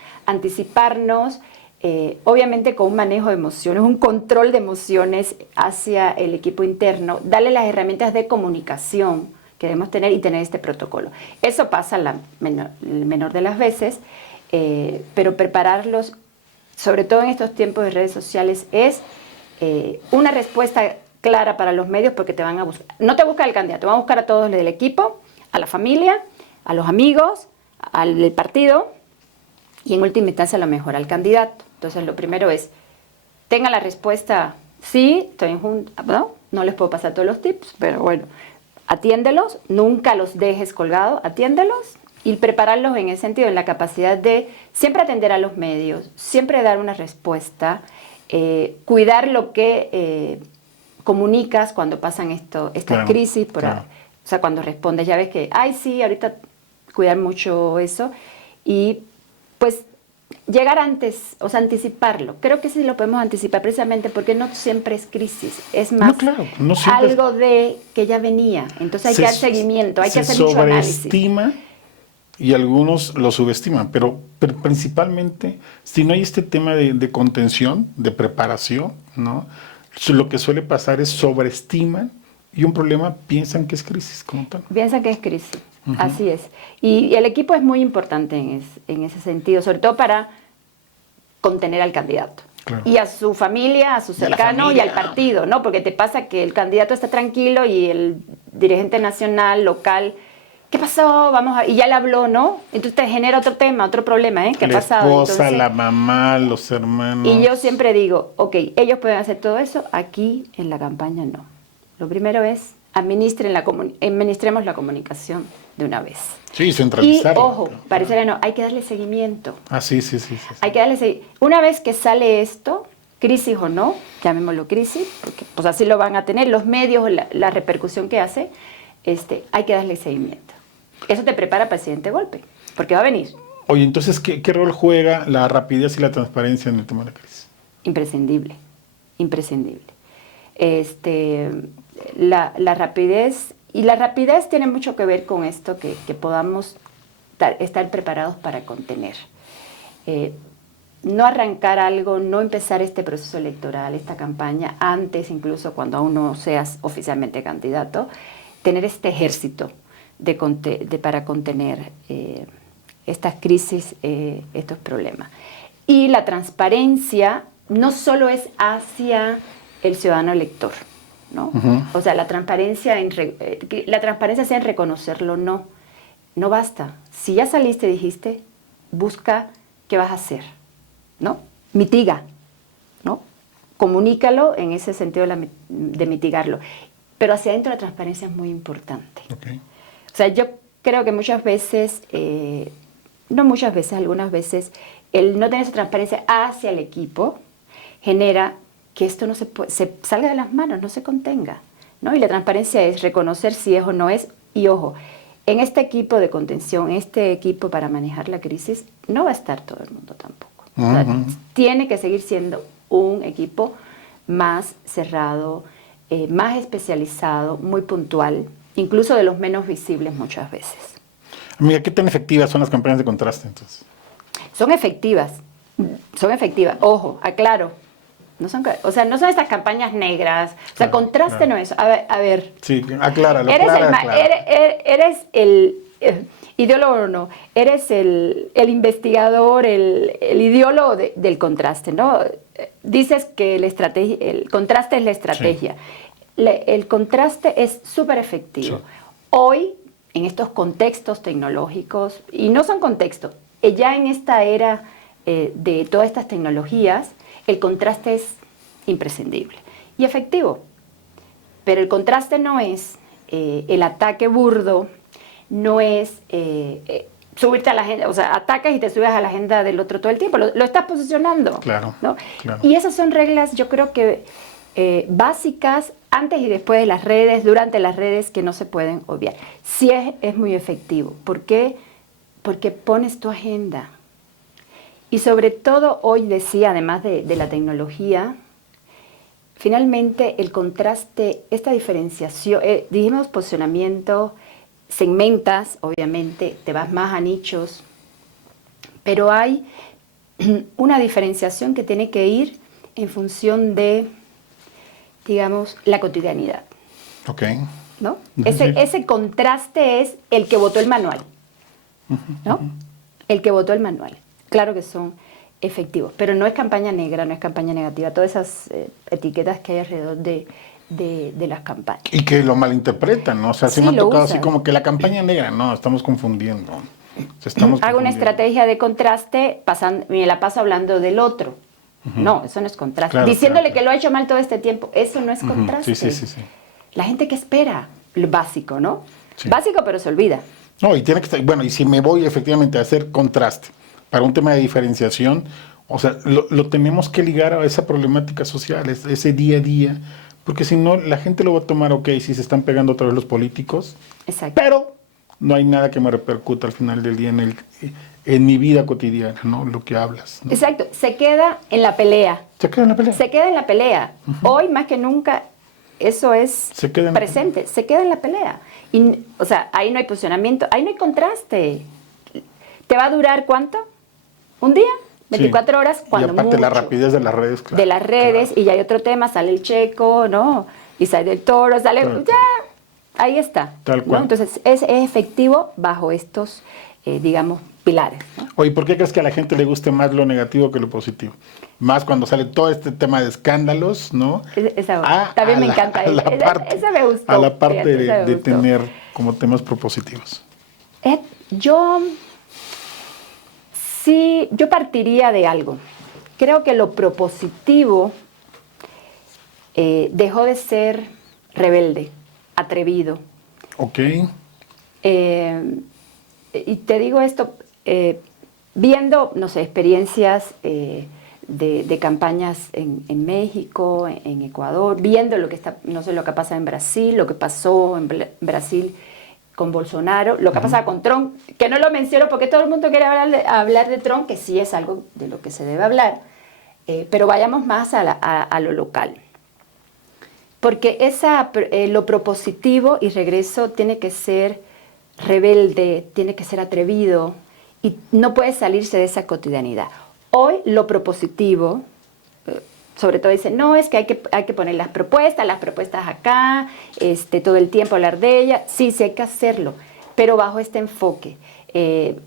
Obviamente con un manejo de emociones, un control de emociones hacia el equipo interno, darle las herramientas de comunicación que debemos tener y tener este protocolo. Eso pasa el menor de las veces, pero prepararlos, sobre todo en estos tiempos de redes sociales, es una respuesta clara para los medios, porque te van a buscar. No te busca el candidato, te van a buscar a todos los del equipo, a la familia, a los amigos, al partido y en última instancia a lo mejor al candidato. Entonces lo primero es, tenga la respuesta, sí, estoy junta, no les puedo pasar todos los tips, pero bueno, atiéndelos, nunca los dejes colgados, atiéndelos y prepararlos en ese sentido, en la capacidad de siempre atender a los medios, siempre dar una respuesta, cuidar lo que comunicas cuando pasan estas crisis, o sea, cuando respondes, ya ves que, sí, ahorita cuidar mucho eso y pues llegar antes, o sea, anticiparlo. Creo que sí lo podemos anticipar precisamente porque no siempre es crisis, es más algo de que ya venía. Entonces hay que dar seguimiento, hay que hacer mucho análisis. Se sobreestima y algunos lo subestiman, pero principalmente si no hay este tema de contención, de preparación, ¿no? Lo que suele pasar es sobreestiman y un problema piensan que es crisis como tal. Piensan que es crisis. Así es. Y el equipo es muy importante en ese sentido, sobre todo para contener al candidato. Claro. Y a su familia, a sus cercanos y al partido, ¿no? Porque te pasa que el candidato está tranquilo y el dirigente nacional, local, ¿qué pasó? Y ya le habló, ¿no? Entonces te genera otro tema, otro problema, ¿qué ha pasado? La esposa, la mamá, los hermanos. Y yo siempre digo, ellos pueden hacer todo eso, aquí en la campaña no. Lo primero es administremos la comunicación de una vez. Sí, centralizarlo. Y ojo, pareciera no, hay que darle seguimiento. Sí. Hay que darle seguimiento. Una vez que sale esto, crisis o no, llamémoslo crisis, porque pues así lo van a tener los medios, la repercusión que hace, hay que darle seguimiento. Eso te prepara para el siguiente golpe, porque va a venir. Oye, entonces, ¿qué rol juega la rapidez y la transparencia en el tema de la crisis? Imprescindible. La rapidez, y la rapidez tiene mucho que ver con esto, que podamos estar preparados para contener. No arrancar algo, no empezar este proceso electoral, esta campaña, antes incluso cuando aún no seas oficialmente candidato, tener este ejército para contener estas crisis, estos problemas. Y la transparencia no solo es hacia el ciudadano elector, ¿no? O sea, la transparencia sea en reconocerlo, no basta. Si ya saliste y dijiste, busca qué vas a hacer, ¿no? Mitiga, ¿no? Comunícalo en ese sentido de mitigarlo. Pero hacia adentro la transparencia es muy importante. O sea, yo creo que muchas veces, algunas veces, el no tener esa transparencia hacia el equipo genera que esto no se salga de las manos, no se contenga, ¿no? Y la transparencia es reconocer si es o no es. Y ojo, en este equipo de contención, este equipo para manejar la crisis, no va a estar todo el mundo tampoco. O sea, tiene que seguir siendo un equipo más cerrado, más especializado, muy puntual, incluso de los menos visibles muchas veces. Amiga, ¿qué tan efectivas son las campañas de contraste entonces? Son efectivas. Ojo, aclaro. No son estas campañas negras. O sea, contraste no es. A ver. Sí, acláralo. Eres el ideólogo o no. Eres el investigador, el ideólogo del contraste, ¿no? dices que el contraste es la estrategia. Sí. El contraste es súper efectivo. Sí. Hoy, en estos contextos tecnológicos, y no son contextos, ya en esta era de todas estas tecnologías, el contraste es imprescindible y efectivo. Pero el contraste no es el ataque burdo, no es subirte a la agenda, o sea, atacas y te subes a la agenda del otro todo el tiempo, lo estás posicionando. Claro, ¿no? Claro. Y esas son reglas, yo creo que básicas, antes y después de las redes, durante las redes, que no se pueden obviar. Sí es muy efectivo. ¿Por qué? Porque pones tu agenda. Y sobre todo, hoy decía, además de la tecnología, finalmente el contraste, esta diferenciación, dijimos posicionamiento, segmentas, obviamente, te vas más a nichos, pero hay una diferenciación que tiene que ir en función de, digamos, la cotidianidad. Ok. ¿No? Ese contraste es el que votó el manual, ¿no? El que votó el manual. Claro que son efectivos, pero no es campaña negra, no es campaña negativa, todas esas etiquetas que hay alrededor de las campañas. Y que lo malinterpretan, ¿no? O sea, sí, se me ha tocado usan. Así como que la campaña negra, no, estamos confundiendo. Hago una estrategia de contraste, me la paso hablando del otro. No, eso no es contraste. Claro, Diciéndole que lo ha hecho mal todo este tiempo, eso no es contraste. Sí. La gente que espera, lo básico, ¿no? Sí. Básico, pero se olvida. No, y tiene que estar, bueno, y si me voy efectivamente a hacer contraste para un tema de diferenciación, o sea, lo tenemos que ligar a esa problemática social, ese día a día, porque si no, la gente lo va a tomar, ok, si se están pegando otra vez los políticos, Exacto. Pero no hay nada que me repercuta al final del día en mi vida cotidiana, ¿no? Lo que hablas, ¿no? Exacto, se queda en la pelea. Se queda en la pelea. Se queda en la pelea. Hoy más que nunca eso es presente, se queda en la pelea. Y, o sea, ahí no hay posicionamiento, ahí no hay contraste. ¿Te va a durar cuánto? ¿Un día? 24 horas, cuando y aparte mucho. La rapidez de las redes, claro. De las redes, claro. Y ya hay otro tema, sale el Checo, ¿no? Y sale el Toro, sale... Claro. Ya, ahí está. Tal cual. ¿no? Entonces, es efectivo bajo estos, digamos, pilares, ¿no? Oye, ¿por qué crees que a la gente le guste más lo negativo que lo positivo? Más cuando sale todo este tema de escándalos, ¿no? También me encanta. Esa me gustó. A la parte fíjate, de tener como temas propositivos. Yo partiría de algo. Creo que lo propositivo dejó de ser rebelde, atrevido. Ok. Y te digo esto, viendo, no sé, experiencias de campañas en México, en Ecuador, viendo lo que está, no sé, lo que pasa en Brasil, lo que pasó en Brasil con Bolsonaro, lo que ha pasado con Trump, que no lo menciono porque todo el mundo quiere hablar de Trump, que sí es algo de lo que se debe hablar, pero vayamos más a lo local. Porque lo propositivo, y regreso, tiene que ser rebelde, tiene que ser atrevido y no puede salirse de esa cotidianidad. Hoy lo propositivo, sobre todo dice, no, es que hay que poner las propuestas acá, todo el tiempo hablar de ellas. Sí, hay que hacerlo, pero bajo este enfoque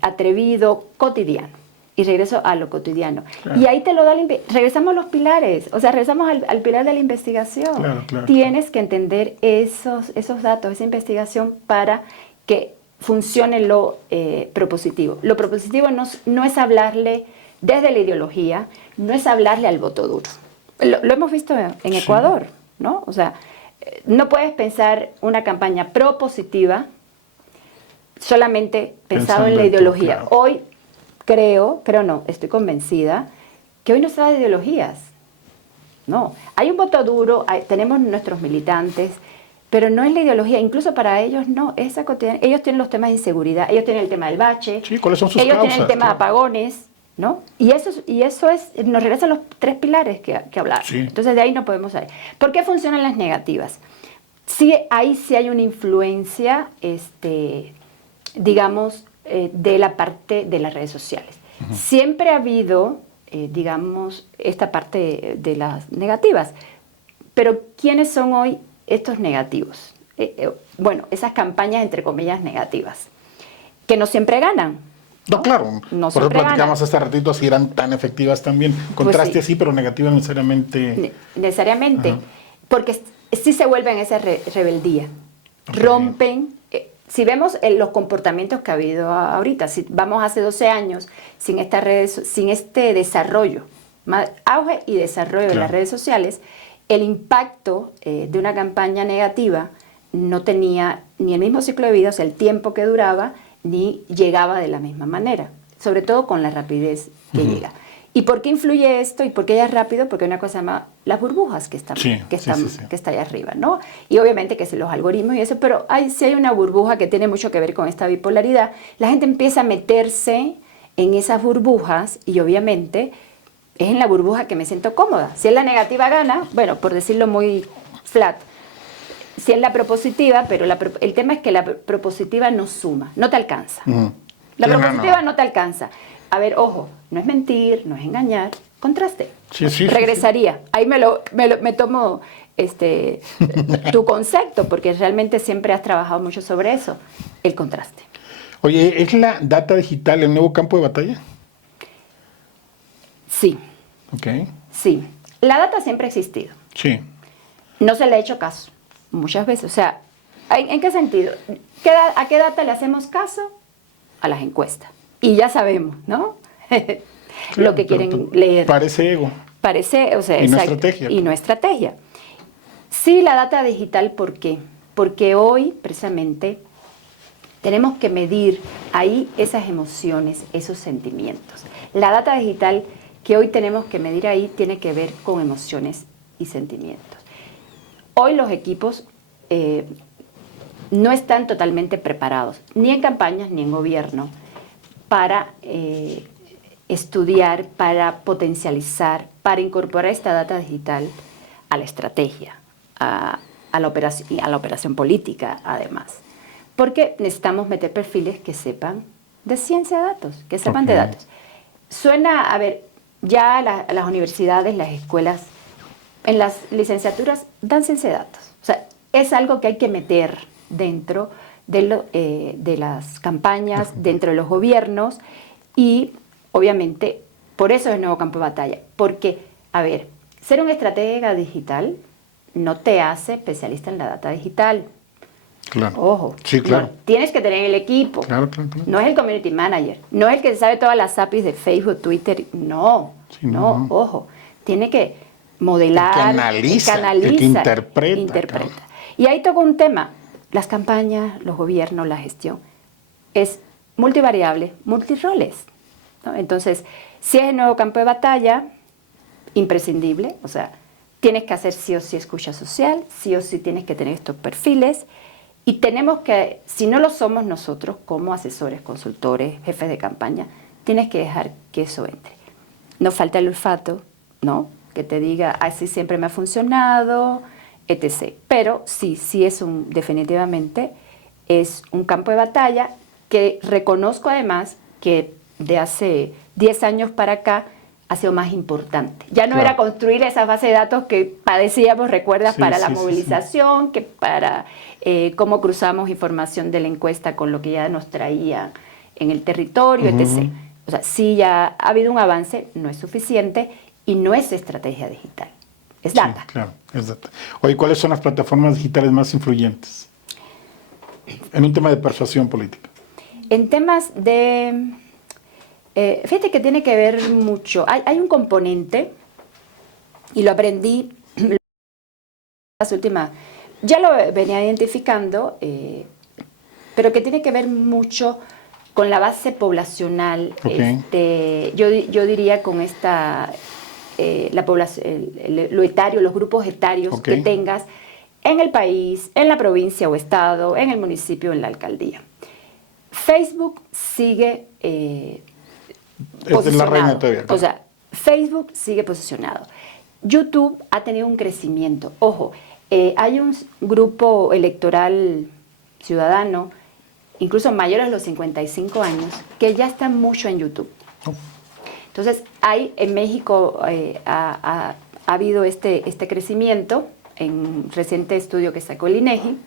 atrevido, cotidiano. Y regreso a lo cotidiano. Claro. Y ahí te lo da, regresamos a los pilares, o sea, regresamos al pilar de la investigación. Claro, Tienes que entender esos datos, esa investigación para que funcione lo propositivo. Lo propositivo no es hablarle desde la ideología, no es hablarle al voto duro. Lo hemos visto en Ecuador, ¿no? O sea, no puedes pensar una campaña propositiva solamente pensado en la ideología. Claro. Hoy estoy convencida que hoy no se trata de ideologías. No, hay un voto duro, tenemos nuestros militantes, pero no es la ideología, incluso para ellos no, esa cotidiana. Ellos tienen los temas de inseguridad, ellos tienen el tema del bache, ¿cuáles son sus ellos causas? Tienen el tema de apagones, ¿no? Y eso nos regresa a los 3 pilares que hablar. Sí. Entonces de ahí no podemos salir. ¿Por qué funcionan las negativas? Sí, ahí sí hay una influencia, digamos, de la parte de las redes sociales. Siempre ha habido, digamos, esta parte de las negativas. Pero ¿quiénes son hoy estos negativos? Bueno, esas campañas, entre comillas, negativas, que no siempre ganan. No, claro. No Por eso siempre platicamos gana. hace ratito si eran tan efectivas también. Contraste sí. así, pero negativas necesariamente. Necesariamente, Ajá. porque sí se vuelven esa rebeldía. Ok. Rompen. Si vemos los comportamientos que ha habido ahorita, si vamos hace 12 años sin estas redes, sin este desarrollo, auge y desarrollo de las redes sociales, el impacto de una campaña negativa no tenía ni el mismo ciclo de vida, o sea, el tiempo que duraba, ni llegaba de la misma manera, sobre todo con la rapidez que llega. ¿Y por qué influye esto? ¿Y por qué ya es rápido? Porque hay una cosa que se llama las burbujas que están, Sí, que están, sí. que está allá arriba, ¿no? Y obviamente que si los algoritmos y eso, pero sí hay una burbuja que tiene mucho que ver con esta bipolaridad. La gente empieza a meterse en esas burbujas y obviamente es en la burbuja que me siento cómoda. Si es la negativa gana, bueno, por decirlo muy flat, si es la propositiva, pero el tema es que la propositiva no suma, no te alcanza. La propositiva no te alcanza. A ver, ojo, no es mentir, no es engañar, contraste. Regresaría. Ahí me tomo tu concepto, porque realmente siempre has trabajado mucho sobre eso, el contraste. Oye, ¿es la data digital el nuevo campo de batalla? Sí. Ok. Sí. La data siempre ha existido. Sí. No se le ha hecho caso, muchas veces. O sea, ¿en qué sentido? ¿A qué data le hacemos caso? A las encuestas. Y ya sabemos, ¿no? Lo que quieren leer. Parece ego. Parece, o sea, y no estrategia. Y no estrategia. Sí, la data digital, ¿por qué? Porque hoy, precisamente, tenemos que medir ahí esas emociones, esos sentimientos. La data digital que hoy tenemos que medir ahí tiene que ver con emociones y sentimientos. Hoy los equipos no están totalmente preparados, ni en campañas ni en gobierno, para estudiar, para potencializar, para incorporar esta data digital a la estrategia, a la operación política, además. Porque necesitamos meter perfiles que sepan de ciencia de datos, que sepan de datos. Suena, a ver, ya las universidades, las escuelas, en las licenciaturas dan ciencia de datos. O sea, es algo que hay que meter dentro de las campañas, dentro de los gobiernos y, obviamente, por eso es el nuevo campo de batalla. Porque, a ver, ser un estratega digital no te hace especialista en la data digital. Claro. Ojo. Sí, claro. No, tienes que tener el equipo. Claro. No es el community manager. No es el que sabe todas las APIs de Facebook, Twitter. No. Sí, no. Ojo. Tiene que modelar. El que analiza. El que interpreta. Y ahí toca un tema. Las campañas, los gobiernos, la gestión. Es multivariable, multiroles, ¿no? Entonces, si es el nuevo campo de batalla, imprescindible. O sea, tienes que hacer sí o sí escucha social. Sí o sí tienes que tener estos perfiles. Y tenemos que, si no lo somos nosotros como asesores, consultores, jefes de campaña, tienes que dejar que eso entre. No falta el olfato, ¿no? Que te diga, así siempre me ha funcionado, etc. Pero sí definitivamente es un campo de batalla que reconozco además que de hace 10 años para acá ha sido más importante. Ya no era construir esa base de datos que padecíamos, recuerdas, para la movilización, que para cómo cruzamos información de la encuesta con lo que ya nos traía en el territorio, etc. O sea, sí ya ha habido un avance, no es suficiente y no es estrategia digital, es data. Sí, claro, es data. Oye, ¿cuáles son las plataformas digitales más influyentes en un tema de persuasión política? En temas de... fíjate que tiene que ver mucho. Hay un componente, y lo aprendí las últimas, ya lo venía identificando, pero que tiene que ver mucho con la base poblacional. Yo diría con esta, la población, lo etario, los grupos etarios que tengas en el país, en la provincia o estado, en el municipio, en la alcaldía. Facebook sigue... es la reina todavía. Claro. O sea, Facebook sigue posicionado. YouTube ha tenido un crecimiento. Ojo, hay un grupo electoral ciudadano, incluso mayores de los 55 años, que ya está mucho en YouTube. Entonces, en México ha habido este crecimiento en un reciente estudio que sacó el INEGI.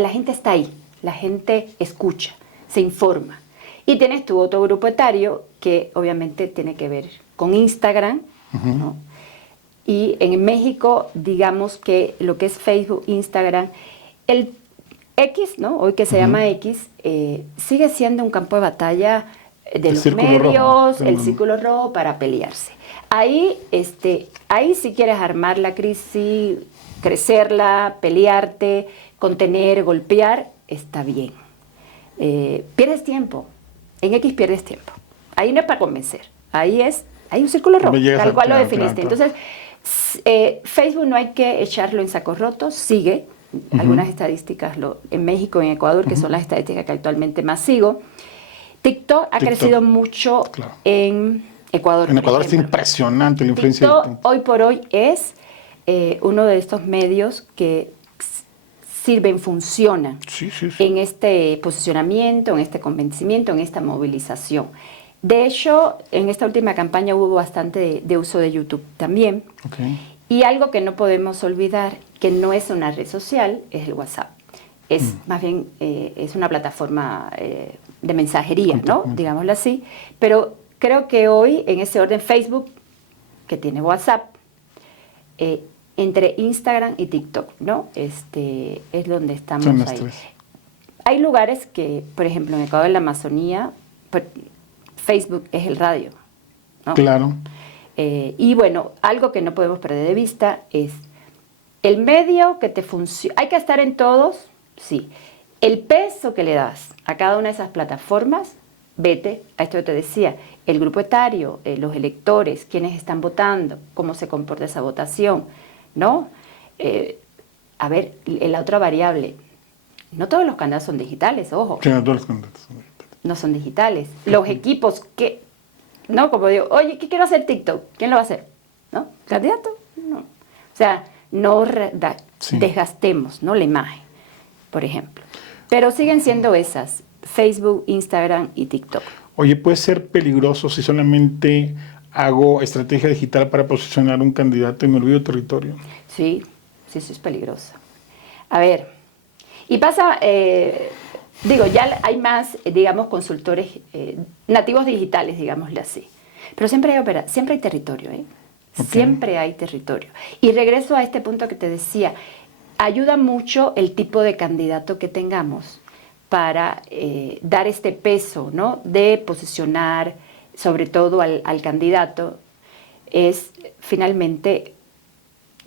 La gente está ahí, la gente escucha. se informa. Y tienes tu otro grupo etario que obviamente tiene que ver con Instagram, ¿no? Y en México, digamos que lo que es Facebook, Instagram, el X, ¿no? Hoy que se llama X, sigue siendo un campo de batalla de El los círculo medios, rojo. el círculo rojo para pelearse. Ahí si quieres armar la crisis, crecerla, pelearte, contener, golpear, está bien. Pierdes tiempo. En X pierdes tiempo. Ahí no es para convencer. Hay un círculo rojo, tal cual lo definiste. Claro. Entonces, Facebook no hay que echarlo en sacos rotos, sigue. Algunas estadísticas en México, en Ecuador, que son las estadísticas que actualmente más sigo. TikTok ha crecido mucho en Ecuador. En Ecuador es impresionante la influencia de TikTok hoy por hoy es uno de estos medios que sirven, funcionan en este posicionamiento, en este convencimiento, en esta movilización. De hecho, en esta última campaña hubo bastante de uso de YouTube también. Y algo que no podemos olvidar, que no es una red social, es el WhatsApp. Es más bien, es una plataforma de mensajería, ¿no? Digámoslo así. Pero creo que hoy, en ese orden, Facebook, que tiene WhatsApp, entre Instagram y TikTok, ¿no? Es donde estamos ahí. Hay lugares que, por ejemplo, en Ecuador, en la Amazonía, Facebook es el radio, ¿no? Claro. Y bueno, algo que no podemos perder de vista es el medio que te funciona. Hay que estar en todos, sí. El peso que le das a cada una de esas plataformas, vete a esto que te decía, el grupo etario, los electores, quienes están votando, cómo se comporta esa votación, ¿no? A ver, la otra variable, no todos los candidatos son digitales, ojo. Sí, no todos los candidatos son digitales. No son digitales. Los equipos que, ¿no? Como digo, oye, ¿qué quiero hacer TikTok? ¿Quién lo va a hacer? ¿No? ¿Candidato? No. O sea, no desgastemos, ¿no? La imagen, por ejemplo. Pero siguen siendo esas, Facebook, Instagram y TikTok. Oye, ¿puede ser peligroso si solamente hago estrategia digital para posicionar un candidato y me olvido territorio? Sí, es peligroso. A ver, y pasa, ya hay más, digamos, consultores nativos digitales, digámosle así. Pero siempre hay territorio, ¿eh? Siempre hay territorio. Y regreso a este punto que te decía, ayuda mucho el tipo de candidato que tengamos para dar este peso, ¿no? De posicionar, sobre todo al candidato, es finalmente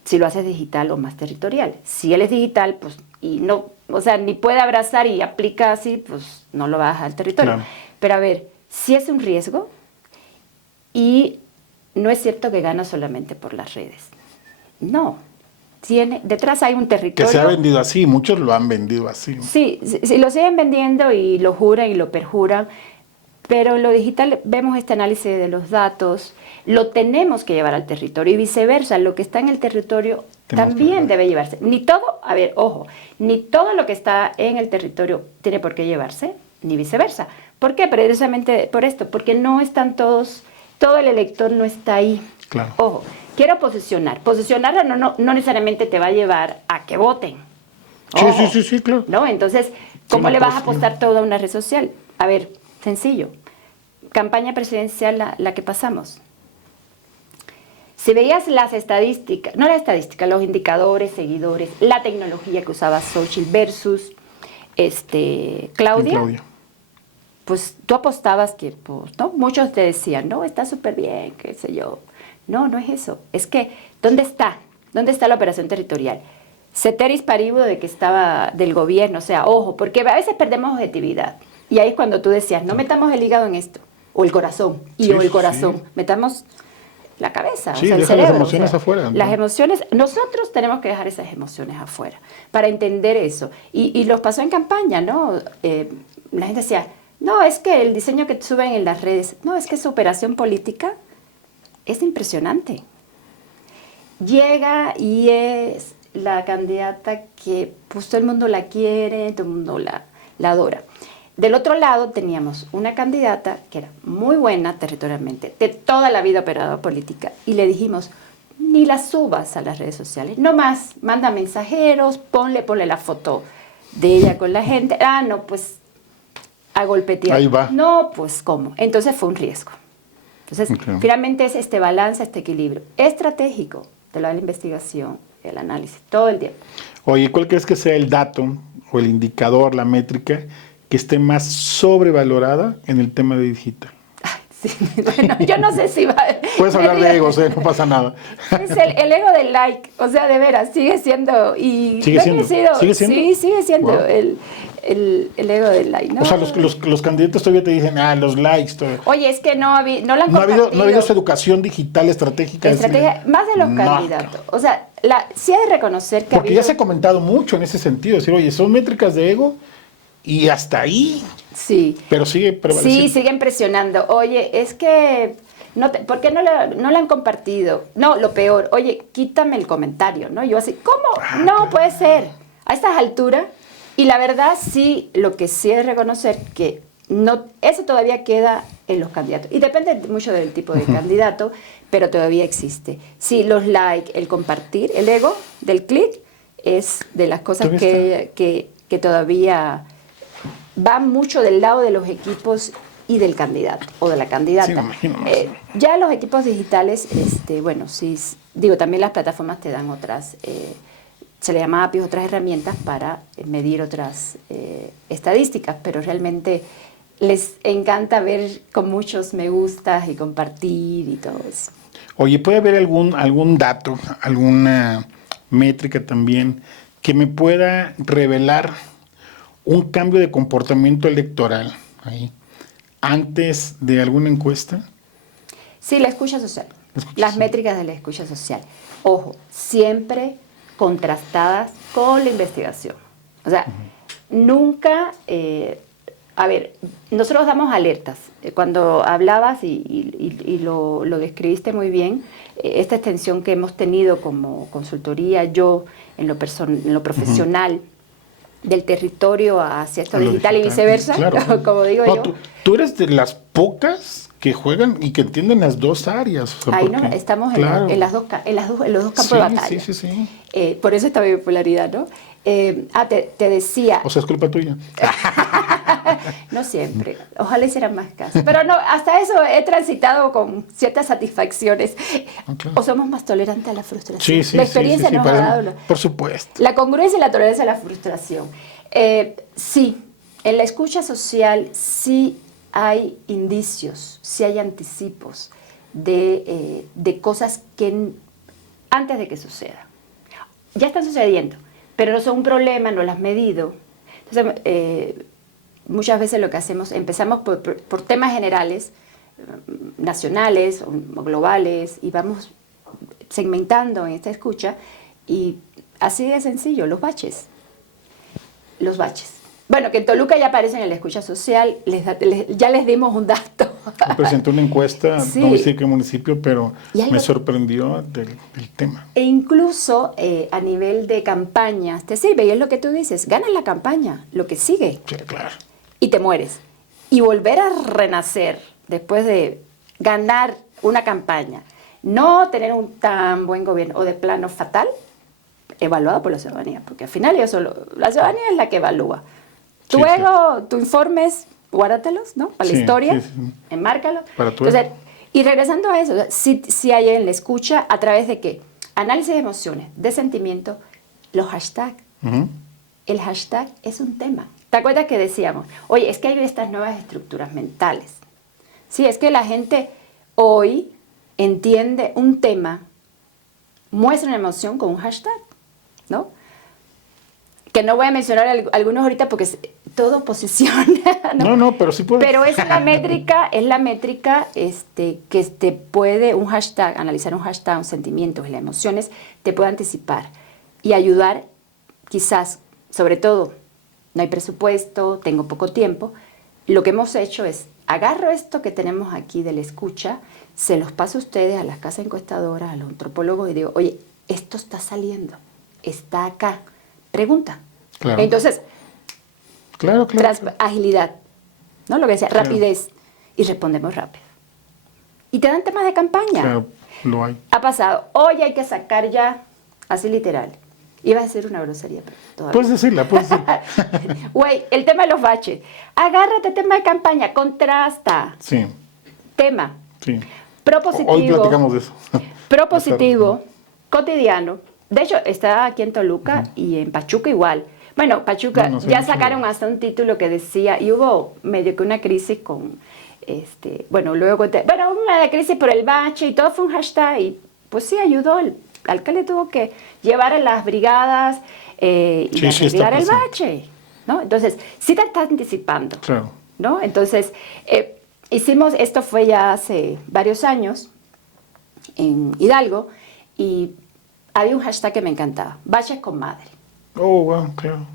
si lo haces digital o más territorial. Si él es digital, pues, y no, o sea, ni puede abrazar y aplica así, pues no lo vas al territorio. Claro. Pero a ver, si es un riesgo y no es cierto que gana solamente por las redes. No. Detrás hay un territorio. Que se ha vendido así, muchos lo han vendido así. Sí, lo siguen vendiendo y lo juran y lo perjuran, pero en lo digital vemos este análisis de los datos, lo tenemos que llevar al territorio y viceversa, lo que está en el territorio también debe llevarse. Ni todo lo que está en el territorio tiene por qué llevarse, ni viceversa. ¿Por qué? Precisamente por esto, porque no están todo el elector no está ahí. Claro. Ojo, quiero posicionar. Posicionarla no necesariamente te va a llevar a que voten. Ojo, Sí, claro. ¿no? Entonces, ¿cómo le vas a apostar toda una red social? A ver, sencillo. Campaña presidencial, la que pasamos. Si veías las estadísticas, los indicadores, seguidores, la tecnología que usaba Xochitl versus Claudia, pues tú apostabas que, pues, ¿no? Muchos te decían, no, está súper bien, qué sé yo. No es eso. Es que, ¿dónde está? ¿Dónde está la operación territorial? Ceteris paribus de que estaba del gobierno, o sea, ojo, porque a veces perdemos objetividad. Y ahí es cuando tú decías, no metamos el hígado en esto, o el corazón, metamos la cabeza, o sea, el cerebro. Las emociones afuera, ¿no? Las emociones, nosotros tenemos que dejar esas emociones afuera, para entender eso. Y los pasó en campaña, ¿no? La gente decía, no, es que el diseño que suben en las redes, no, es que su operación política es impresionante. Llega y es la candidata que pues todo el mundo la quiere, todo el mundo la adora. Del otro lado teníamos una candidata que era muy buena territorialmente, de toda la vida operadora política, y le dijimos, ni la subas a las redes sociales, no más, manda mensajeros, ponle la foto de ella con la gente, no, pues a golpetear. Ahí va. No, pues ¿cómo? Entonces fue un riesgo. Entonces, Ok. finalmente es este balance, este equilibrio estratégico de la investigación, el análisis, todo el tiempo. Oye, ¿cuál crees que sea el dato o el indicador, la métrica que esté más sobrevalorada en el tema de digital? Sí, bueno, yo no sé si va... Puedes hablar de egos, no pasa nada. Es el ego del like, o sea, de veras, sigue siendo... Y ¿Sigue no siendo? he sido- ¿Sigue siendo? Sí, sigue siendo Wow. el ego del like, ¿no? O sea, los candidatos todavía te dicen, los likes, todo. Oye, es que no la han No ha compartido. habido esa educación digital estratégica. Estrategia, más de los No. candidatos. O sea, sí hay de reconocer que Porque ya se ha comentado mucho en ese sentido. Decir, oye, son métricas de ego y hasta ahí. Sí. Pero sigue prevaleciendo. Sí, siguen presionando. Oye, es que, ¿por qué no la han compartido? No, lo peor, oye, quítame el comentario, ¿no? Yo así, ¿cómo? No, claro. puede ser. A estas alturas, y la verdad sí, lo que sí es de reconocer que no, eso todavía queda en los candidatos. Y depende mucho del tipo de candidato, pero todavía existe. Sí, los likes, el compartir, el ego del clic, es de las cosas Todavía que todavía va mucho del lado de los equipos y del candidato o de la candidata. Sí, me imagino. Ya los equipos digitales, bueno, sí, digo, también las plataformas te dan otras, se le llama APIs, otras herramientas para medir otras estadísticas, pero realmente les encanta ver con muchos me gustas y compartir y todo eso. Oye, ¿puede haber algún dato, alguna métrica también que me pueda revelar un cambio de comportamiento electoral ahí, antes de alguna encuesta? Sí, la escucha social. La escucha Las social. métricas de la escucha social. Ojo, siempre contrastadas con la investigación. O sea, nunca... a ver, nosotros damos alertas. Cuando hablabas y lo describiste muy bien, esta extensión que hemos tenido como consultoría, yo en lo profesional, del territorio hacia esto A lo digital y viceversa, claro. como digo No, yo. tú eres de las pocas que juegan y que entienden las dos áreas. O sea, Ahí no, porque, estamos claro. en los dos campos Sí, de batalla. sí. Por eso esta bipolaridad, ¿no? Te decía, O sea, es culpa tuya. no siempre, ojalá hicieran más caso, pero no, hasta eso he transitado con ciertas satisfacciones. Ok. O somos más tolerantes a la frustración. Sí, La experiencia nos ha dado por supuesto. la congruencia y la tolerancia a la frustración. Sí, en la escucha social sí hay indicios, sí hay anticipos de cosas que antes de que suceda. Ya están sucediendo, pero no son un problema, no las has medido. Entonces, muchas veces lo que hacemos, empezamos por temas generales, nacionales o globales, y vamos segmentando en esta escucha, y así de sencillo, los baches. Los baches. Bueno, que en Toluca ya aparecen en la escucha social, ya les dimos un dato. Me presenté una encuesta, Sí. no voy a decir qué municipio, pero Y algo- me sorprendió del tema. E incluso a nivel de campañas, te sirve, y es lo que tú dices, ganas la campaña, lo que sigue, Sí, claro. y te mueres. Y volver a renacer después de ganar una campaña, no tener un tan buen gobierno, o de plano fatal, evaluado por la ciudadanía, porque al final la ciudadanía es la que evalúa. Tu Sí, ego, tus informes, guárdatelos, ¿no? Para la Sí, historia, sí, sí. enmárcalos. Para tu Entonces, ego. y regresando a eso, sí hay en la escucha a través de qué? Análisis de emociones, de sentimientos, los hashtags. Ujú. El hashtag es un tema. ¿Te acuerdas que decíamos, oye, es que hay estas nuevas estructuras mentales? Sí, es que la gente hoy entiende un tema, muestra una emoción con un hashtag, ¿no? Que no voy a mencionar algunos ahorita porque todo posiciona, ¿no? No, pero sí puede. Pero es la métrica que te puede, un hashtag, analizar un hashtag, un sentimientos y las emociones, te puede anticipar y ayudar, quizás, sobre todo, no hay presupuesto, tengo poco tiempo. Lo que hemos hecho es, agarro esto que tenemos aquí de la escucha, se los paso a ustedes, a las casas encuestadoras, a los antropólogos, y digo, oye, esto está saliendo, está acá. Pregunta. Claro. Entonces, Claro. agilidad, ¿no? Lo que decía, Claro. rapidez. Y respondemos rápido. Y te dan temas de campaña. Claro, lo hay. Ha pasado, hoy hay que sacar ya, así literal, Iba a decir una grosería, pero todavía. Puedes decirla, puedes decirla. Güey, el tema de los baches. Agárrate, tema de campaña, contrasta. Sí, Tema. sí. Propositivo. Hoy platicamos de eso. Propositivo, cotidiano. De hecho, está aquí en Toluca y en Pachuca igual. Bueno, Pachuca No sé ya mucho sacaron de- hasta un título que decía, y hubo medio que una crisis con, bueno, luego, bueno, una crisis por el bache y todo fue un hashtag y pues sí ayudó. El alcalde tuvo que llevar a las brigadas y Sí, sí, está arreglar el presente. bache, ¿no? Entonces, sí te está anticipando, Claro. ¿no? Entonces, hicimos, esto fue ya hace varios años en Hidalgo y había un hashtag que me encantaba, baches con madre. Oh, wow, claro. Le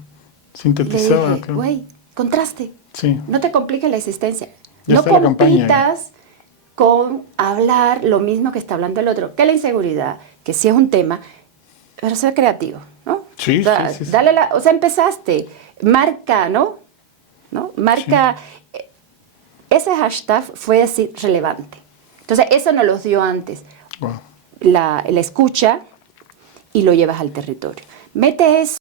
Sintetizada, dije, claro. güey, contraste, Sí. no te compliques la existencia. Ya No está la campaña, compitas con hablar lo mismo que está hablando el otro, que la inseguridad, que sí es un tema, pero sé creativo, ¿no? Sí, sí, sí. Dale o sea, empezaste, marca, ¿no? Marca, ese hashtag fue así relevante. Entonces, eso nos lo dio antes. Wow. La escucha y lo llevas al territorio. Mete eso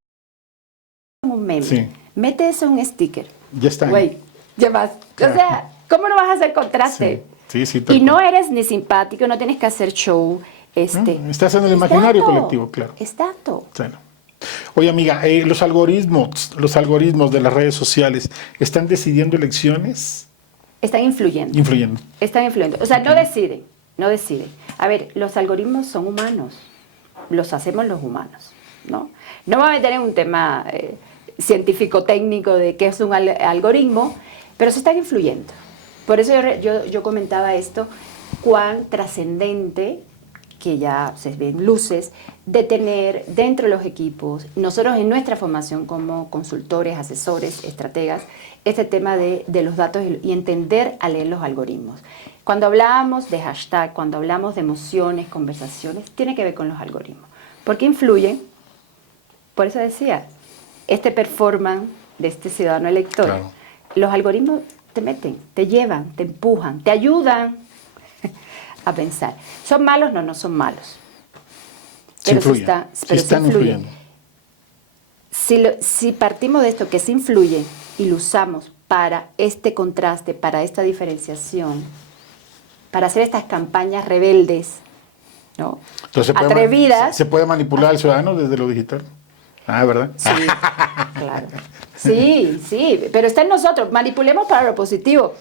en un meme, Sí. mete eso en un sticker. Ya está ahí. Güey, llevas. Claro. O sea, ¿cómo no vas a hacer contraste? Sí, sí, tal Y no cual. eres ni simpático, no tienes que hacer show. No, estás en el imaginario colectivo, claro. Exacto. Claro. Oye, amiga, los algoritmos de las redes sociales, ¿están decidiendo elecciones? Están influyendo. Influyendo. Están influyendo. O sea, no deciden, no deciden. A ver, los algoritmos son humanos. Los hacemos los humanos, ¿no? No me voy a meter en un tema científico-técnico de qué es un algoritmo, pero se están influyendo. Por eso yo comentaba esto, cuán trascendente, que ya se ven luces, de tener dentro de los equipos, nosotros en nuestra formación como consultores, asesores, estrategas, este tema de los datos y entender a leer los algoritmos. Cuando hablamos de hashtag, cuando hablamos de emociones, conversaciones, tiene que ver con los algoritmos. Porque influyen, por eso decía, este performance de este ciudadano elector, Claro. los algoritmos te meten, te llevan, te empujan, te ayudan a pensar. ¿Son malos? No, no son malos. Sí Pero sí influyen. están, Sí pero sí están influyen. influyendo. Si partimos de esto, que se influye y lo usamos para este contraste, para esta diferenciación, para hacer estas campañas rebeldes, ¿no? Entonces, Atrevidas. ¿se puede manipular al ciudadano desde lo digital? Ah, ¿verdad? Sí, claro. Sí, sí, pero está en nosotros. Manipulemos para lo positivo.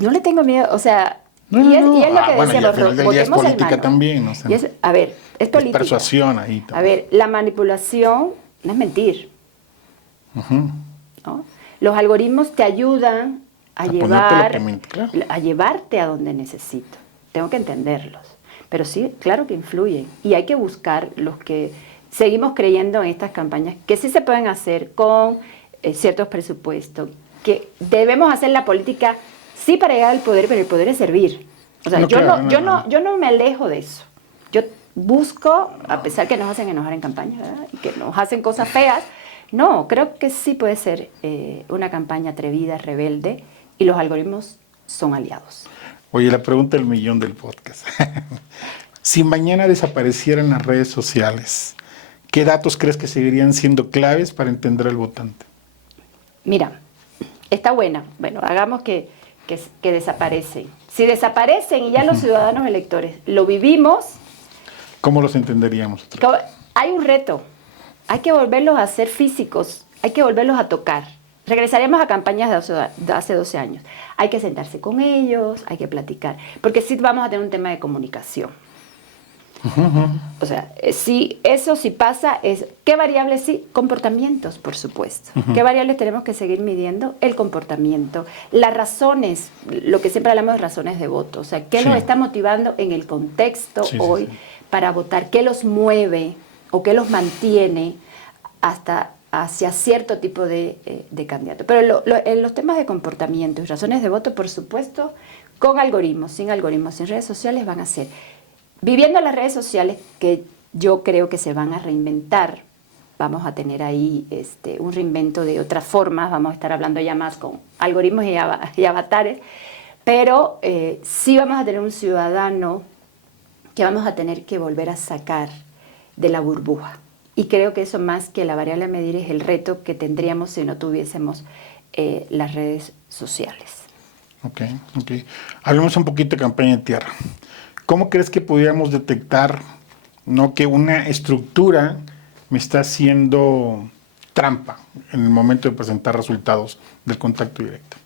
No le tengo miedo, o sea, No, y es no. lo que Bueno, y al decíamos, final del día es votemos el política mano. también, ¿no? O sea, Y a ver, es política. persuasión ahí también. A ver, la manipulación no es mentir. ¿No? Los algoritmos te ayudan a ponerte lo que me- claro. a llevarte a donde necesito. Tengo que entenderlos. Pero sí, claro que influyen. Y hay que buscar los que seguimos creyendo en estas campañas, que sí se pueden hacer con ciertos presupuestos, que debemos hacer la política, sí para llegar al poder, pero el poder es servir. O sea, No, claro, no. yo no me alejo de eso. Yo busco, a pesar que nos hacen enojar en campaña, ¿verdad? Y que nos hacen cosas feas, no, creo que sí puede ser una campaña atrevida, rebelde, y los algoritmos son aliados. Oye, la pregunta del millón del podcast. Si mañana desaparecieran las redes sociales, ¿qué datos crees que seguirían siendo claves para entender al votante? Mira, está buena. Bueno, hagamos que desaparecen. Si desaparecen y ya los ciudadanos electores lo vivimos, ¿Cómo los entenderíamos? hay un reto. Hay que volverlos a ser físicos, hay que volverlos a tocar. Regresaremos a campañas de hace 12 años. Hay que sentarse con ellos, hay que platicar, porque sí vamos a tener un tema de comunicación. O sea, si eso sí pasa, ¿qué variables sí? Comportamientos, por supuesto. ¿Qué variables tenemos que seguir midiendo? El comportamiento, las razones, lo que siempre hablamos de razones de voto. O sea, ¿qué los está motivando en el contexto hoy para votar? ¿Qué los mueve o qué los mantiene hasta hacia cierto tipo de candidato? Pero en los temas de comportamiento y razones de voto, por supuesto, con algoritmos, sin redes sociales van a ser. Viviendo las redes sociales, que yo creo que se van a reinventar, vamos a tener ahí un reinvento de otras formas, vamos a estar hablando ya más con algoritmos y avatares, pero sí vamos a tener un ciudadano que vamos a tener que volver a sacar de la burbuja Y creo que eso, más que la variable a medir, es el reto que tendríamos si no tuviésemos las redes sociales. Ok. Hablemos un poquito de campaña en tierra. ¿Cómo crees que pudiéramos detectar, no, que una estructura me está haciendo trampa en el momento de presentar resultados del contacto directo?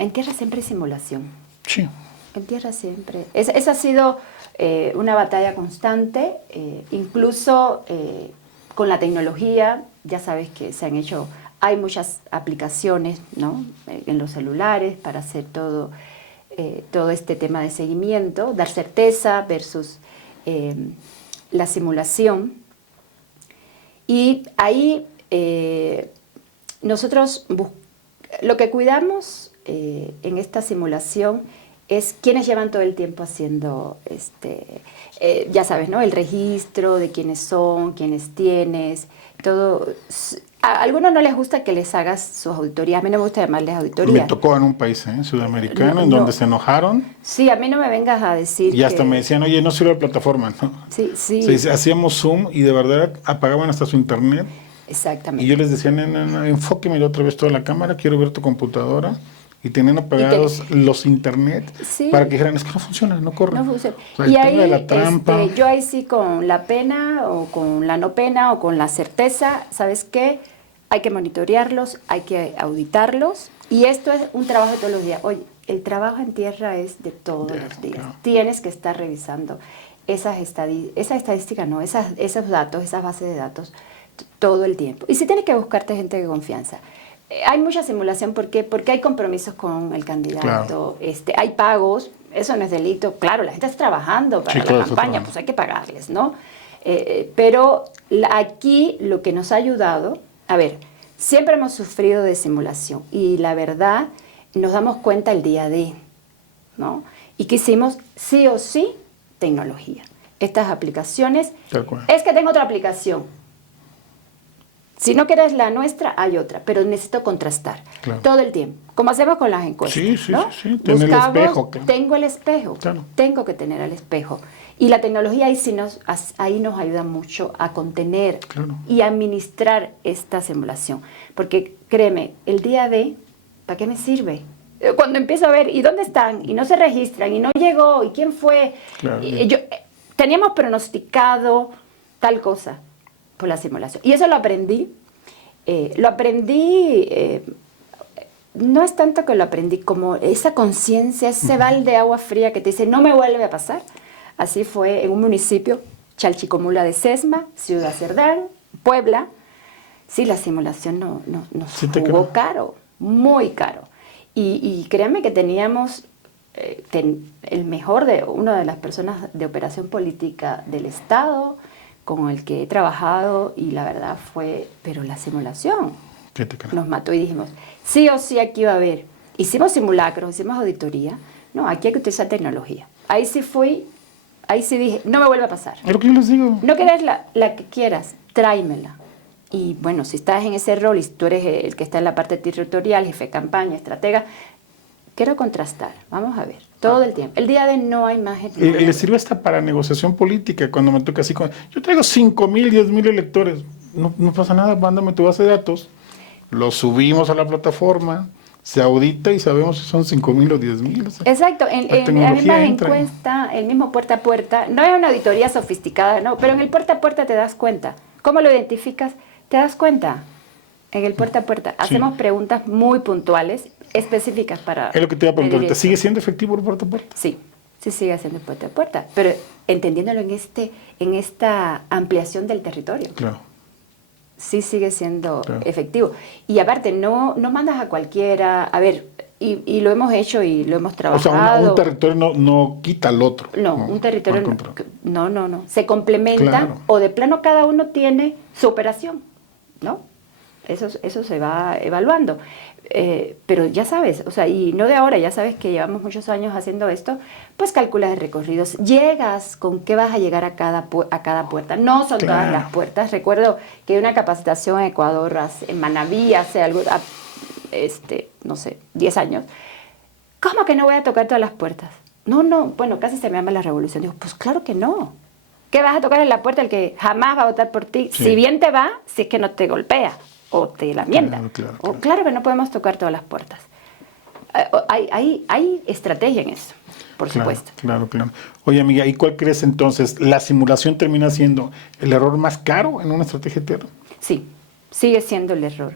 En tierra siempre hay simulación. Sí. En tierra siempre. Esa ha sido una batalla constante, incluso con la tecnología. Ya sabes que se han hecho, hay muchas aplicaciones, ¿no?, en los celulares para hacer todo este tema de seguimiento, dar certeza versus la simulación. Y ahí nosotros lo que cuidamos en esta simulación es quienes llevan todo el tiempo haciendo, ya sabes, ¿no?, el registro de quiénes son, quiénes tienes, todo. A algunos no les gusta que les hagas sus auditorías. A mí no me gusta llamarles auditorías. Me tocó en un país sudamericano en donde se enojaron. Sí, a mí no me vengas a decir y hasta me decían, oye, no sirve la plataforma, ¿no? Sí. O sea, hacíamos Zoom y de verdad apagaban hasta su internet. Exactamente. Y yo les decía, no, enfóqueme otra vez toda la cámara, quiero ver tu computadora. Y tenían apagados los internet para que dijeran, es que no funciona, no corre. No funciona. O sea, y ahí, de la trampa. Yo ahí sí, con la pena o con la no pena o con la certeza, ¿sabes qué? Hay que monitorearlos, hay que auditarlos. Y esto es un trabajo de todos los días. Oye, el trabajo en tierra es de todos los días. Claro. Tienes que estar revisando esa estadística, no, esos datos, esas bases de datos, todo el tiempo. Y sí tienes que buscarte gente de confianza. Hay mucha simulación, ¿por qué? Porque hay compromisos con el candidato, claro. Hay pagos, eso no es delito, claro, la gente está trabajando para la campaña, pues hay que pagarles, ¿no? Pero aquí lo que nos ha ayudado, a ver, siempre hemos sufrido de simulación y la verdad nos damos cuenta el día de, ¿no? Y que hicimos sí o sí tecnología. Estas aplicaciones, es que tengo otra aplicación. Si no quieres la nuestra, hay otra, pero necesito contrastar todo el tiempo, como hacemos con las encuestas. Sí, ¿no? Sí. Tener el espejo. Claro. Tengo el espejo, tengo que tener el espejo. Y la tecnología ahí nos ayuda mucho a contener y administrar esta simulación. Porque créeme, el día de, ¿para qué me sirve? Cuando empiezo a ver, ¿y dónde están? Y no se registran, y no llegó, ¿y quién fue? Claro. Teníamos pronosticado tal cosa por la simulación. Y eso lo aprendí. No es tanto que lo aprendí como esa conciencia, ese balde de agua fría que te dice, no me vuelve a pasar. Así fue en un municipio, Chalchicomula de Sesma, Ciudad Cerdán, Puebla. Sí, la simulación nos jugó caro, muy caro. Y créanme que teníamos el mejor una de las personas de operación política del Estado, con el que he trabajado, y la verdad pero la simulación nos mató y dijimos, sí o sí aquí va a haber. Hicimos simulacros, hicimos auditoría, no, aquí hay que utilizar tecnología. Ahí sí dije, no me vuelve a pasar. Es lo que yo les digo. No quieres la que quieras, tráemela. Y bueno, si estás en ese rol y tú eres el que está en la parte territorial, jefe de campaña, estratega, quiero contrastar, vamos a ver, todo el tiempo. El día de no hay más gente. Le sirve hasta para negociación política, cuando me toca así, yo traigo 5,000, 10,000 electores, no pasa nada, mándame tu base de datos, lo subimos a la plataforma, se audita y sabemos si son 5,000 o 10,000. O sea, exacto, en la misma encuesta, el mismo puerta a puerta, no es una auditoría sofisticada, no, pero en el puerta a puerta te das cuenta. ¿Cómo lo identificas? Te das cuenta. En el puerta a puerta hacemos preguntas muy puntuales, específicas para... Es lo que te iba a preguntar ahorita. ¿Sigue siendo efectivo el puerta a puerta? Sí sigue siendo puerta a puerta, pero entendiéndolo en esta ampliación del territorio. Claro. Sí sigue siendo efectivo. Y aparte, no mandas a cualquiera, a ver, y lo hemos hecho y lo hemos trabajado. O sea, un territorio no quita al otro. No, un territorio no. Se complementan o de plano cada uno tiene su operación, ¿no? Eso se va evaluando. Pero ya sabes, o sea, y no de ahora, ya sabes que llevamos muchos años haciendo esto, pues calculas de recorridos, llegas con qué vas a llegar a cada puerta. No son todas las puertas. Recuerdo que hay una capacitación en Ecuador, en Manabí, hace algo, no sé, 10 años. ¿Cómo que no voy a tocar todas las puertas? No, bueno, casi se me llama la revolución. Digo, pues claro que no. ¿Qué vas a tocar en la puerta? El que jamás va a votar por ti. Sí. Si bien te va, si es que no te golpea o te lamienta. Claro. Claro que no podemos tocar todas las puertas. Hay estrategia en eso, por supuesto. Claro. Oye, amiga, ¿y cuál crees entonces? ¿La simulación termina siendo el error más caro en una estrategia de tierra? Sí, sigue siendo el error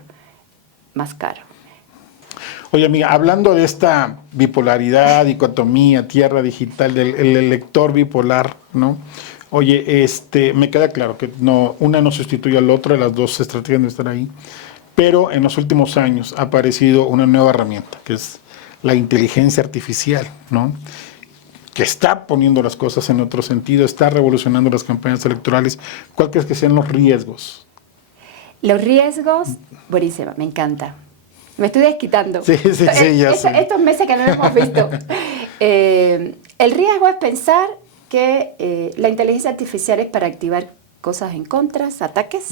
más caro. Oye, amiga, hablando de esta bipolaridad, dicotomía, tierra digital, el elector bipolar, ¿no? Oye, me queda claro que una no sustituye a la otra, las dos estrategias deben estar ahí, pero en los últimos años ha aparecido una nueva herramienta, que es la inteligencia artificial, ¿no? Que está poniendo las cosas en otro sentido, está revolucionando las campañas electorales. ¿Cuál crees que sean los riesgos? Los riesgos, buenísima, me encanta. Me estoy desquitando. Sí, ya sé. Estos meses que no lo hemos visto. El riesgo es pensar que la inteligencia artificial es para activar cosas en contras, ataques,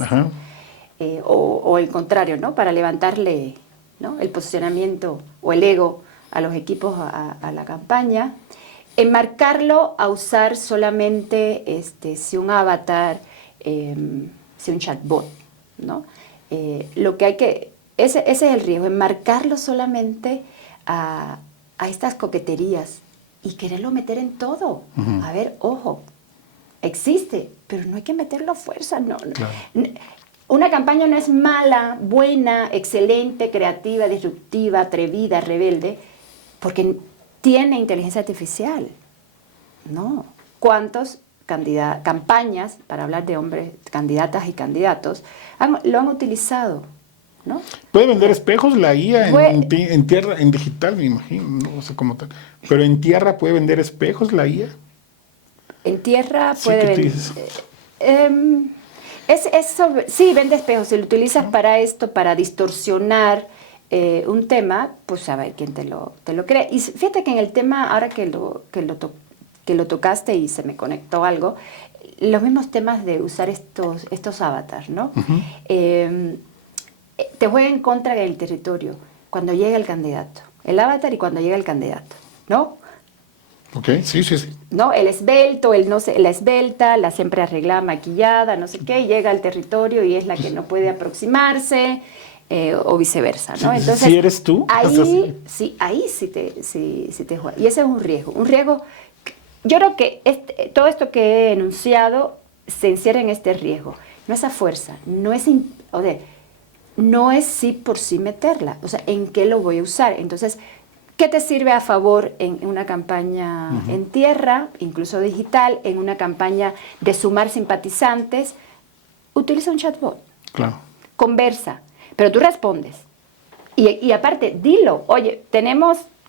o el contrario, ¿no? Para levantarle, ¿no?, el posicionamiento o el ego a los equipos a la campaña. Enmarcarlo a usar solamente si un avatar, si un chatbot, ¿no? Lo que hay que... Ese es el riesgo, enmarcarlo solamente a estas coqueterías y quererlo meter en todo. A ver, ojo, existe, pero no hay que meterlo a fuerza. Claro. Una campaña no es mala, buena, excelente, creativa, disruptiva, atrevida, rebelde, porque tiene inteligencia artificial. No. ¿Cuántos campañas, para hablar de hombres, candidatas y candidatos, lo han utilizado? ¿No? Puede vender espejos la IA en tierra, en digital, me imagino, no sé cómo tal. Pero en tierra puede vender espejos la IA. En tierra Sí, puede ¿qué tú vender. Sí, vende espejos. Si lo utilizas para esto, para distorsionar un tema, pues a ver quién te lo cree. Y fíjate que en el tema, ahora que lo tocaste y se me conectó algo, los mismos temas de usar estos avatars, ¿no? Te juega en contra del territorio cuando llega el candidato. El avatar y cuando llega el candidato, ¿no? Ok, sí. ¿No? El esbelto, la esbelta, la siempre arreglada, maquillada, no sé qué, llega al territorio y es la que no puede aproximarse, o viceversa, ¿no? Entonces, ¿sí eres tú? Ahí sí te juega. Y ese es un riesgo. Un riesgo, yo creo que todo esto que he enunciado se encierra en este riesgo. No es a fuerza, no es sí por sí meterla. O sea, ¿en qué lo voy a usar? Entonces, ¿qué te sirve a favor en una campaña en tierra, incluso digital, en una campaña de sumar simpatizantes? Utiliza un chatbot. Claro. Conversa, pero tú respondes. Y aparte, dilo. Oye,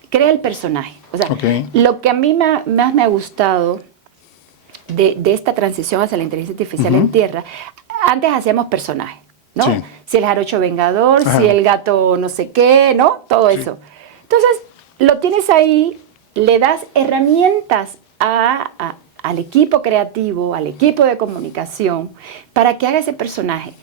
crea el personaje. O sea, lo que a mí más me ha gustado de esta transición hacia la inteligencia artificial en tierra, antes hacíamos personajes, ¿no? Sí. Si el jarocho vengador, si el gato no sé qué, ¿no? Todo eso. Entonces, lo tienes ahí, le das herramientas al equipo creativo, al equipo de comunicación, para que haga ese personaje,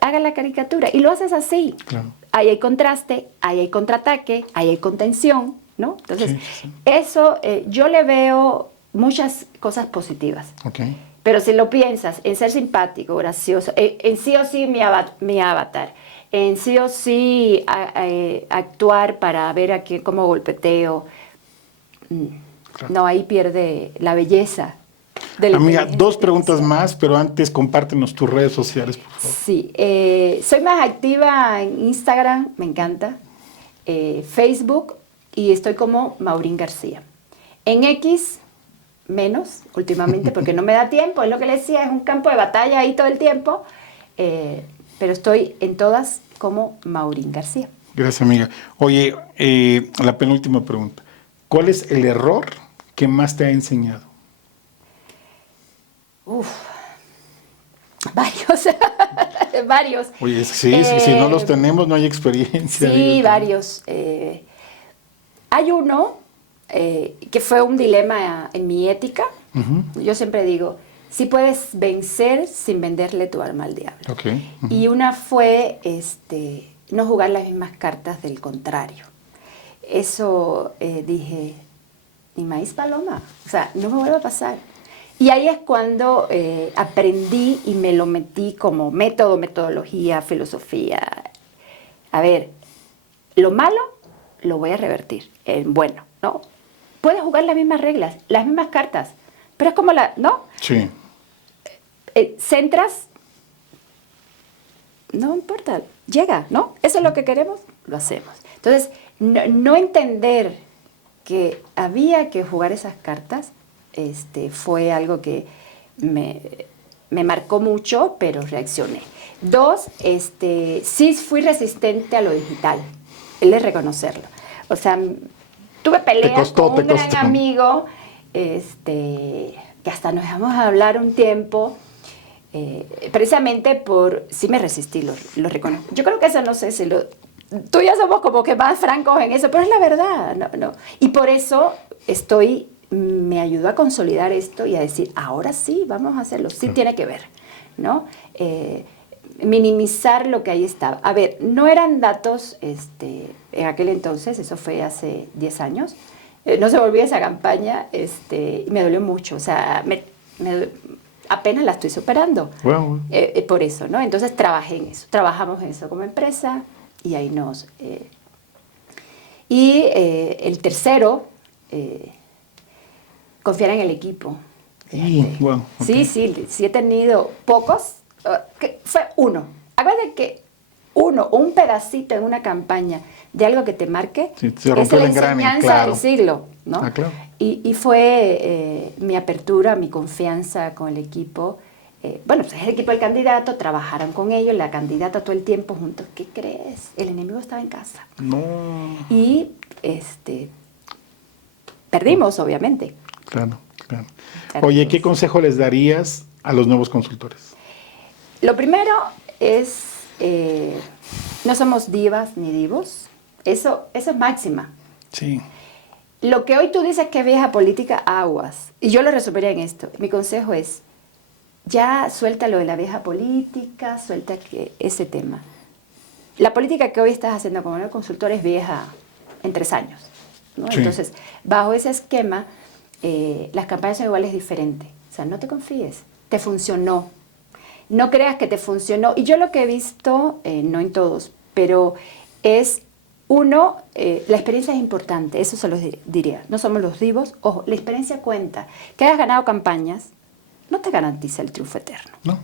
haga la caricatura, y lo haces así. Claro. Ahí hay contraste, ahí hay contraataque, ahí hay contención, ¿no? Entonces, eso yo le veo muchas cosas positivas. Okay. Pero si lo piensas en ser simpático, gracioso, en sí o sí mi avatar, en sí o sí actuar para ver cómo golpeteo, no, ahí pierde la belleza. Amiga, 2 preguntas más, pero antes compártenos tus redes sociales, por favor. Sí, soy más activa en Instagram, me encanta, Facebook, y estoy como Maurín García. En X, menos últimamente, porque no me da tiempo, es lo que le decía, es un campo de batalla ahí todo el tiempo, pero estoy en todas como Maurín García. Gracias, amiga. Oye, la penúltima pregunta. ¿Cuál es el error que más te ha enseñado? Varios. Oye, sí, si no los tenemos no hay experiencia. Sí, varios. Hay uno que fue un dilema en mi ética. Yo siempre digo, sí puedes vencer sin venderle tu alma al diablo. Okay. Y una fue no jugar las mismas cartas del contrario. Eso dije, ni maíz paloma, o sea, no me vuelve a pasar. Y ahí es cuando aprendí y me lo metí como método, metodología, filosofía. A ver, lo malo lo voy a revertir en bueno, ¿no? Puedes jugar las mismas reglas, las mismas cartas, pero es como ¿no? Sí. Centras, no importa, llega, ¿no? Eso es lo que queremos, lo hacemos. Entonces, no entender que había que jugar esas cartas, fue algo que me marcó mucho, pero reaccioné. 2, sí fui resistente a lo digital, él es reconocerlo. O sea, tuve peleas con un gran amigo, que hasta nos dejamos a hablar un tiempo, precisamente sí me resistí, lo reconozco. Yo creo que eso no sé si tú y yo somos como que más francos en eso, pero es la verdad, no. Y por eso me ayudó a consolidar esto y a decir, ahora sí, vamos a hacerlo, sí tiene que ver, ¿no? Minimizar lo que ahí estaba. A ver, no eran datos en aquel entonces, eso fue hace 10 años, no se volvió esa campaña, me dolió mucho, o sea, apenas la estoy superando. Wow. Por eso, ¿no? Entonces trabajamos en eso como empresa y ahí el tercero, confiar en el equipo. Wow, okay. Sí he tenido pocos, fue uno. Acuérdate que un pedacito en una campaña de algo que te marque, es la enseñanza del siglo, ¿no? Claro. Y fue mi apertura, mi confianza con el equipo. Bueno, pues es el equipo del candidato, trabajaron con ellos, la candidata todo el tiempo juntos. ¿Qué crees? El enemigo estaba en casa. No. Y perdimos, obviamente. Claro. Oye, ¿qué consejo les darías a los nuevos consultores? Lo primero es, no somos divas ni divos. Eso es máxima. Sí. Lo que hoy tú dices que es vieja política, aguas. Y yo lo resumiría en esto. Mi consejo es, ya suelta lo de la vieja política, suelta ese tema. La política que hoy estás haciendo como nuevo consultor es vieja en 3 años, ¿no? Sí. Entonces, bajo ese esquema, las campañas son iguales diferentes. O sea, no te confíes, te funcionó. No creas que te funcionó. Y yo lo que he visto, no en todos, pero es, uno, la experiencia es importante, eso se los diría. No somos los divos. Ojo, la experiencia cuenta. Que hayas ganado campañas no te garantiza el triunfo eterno. No.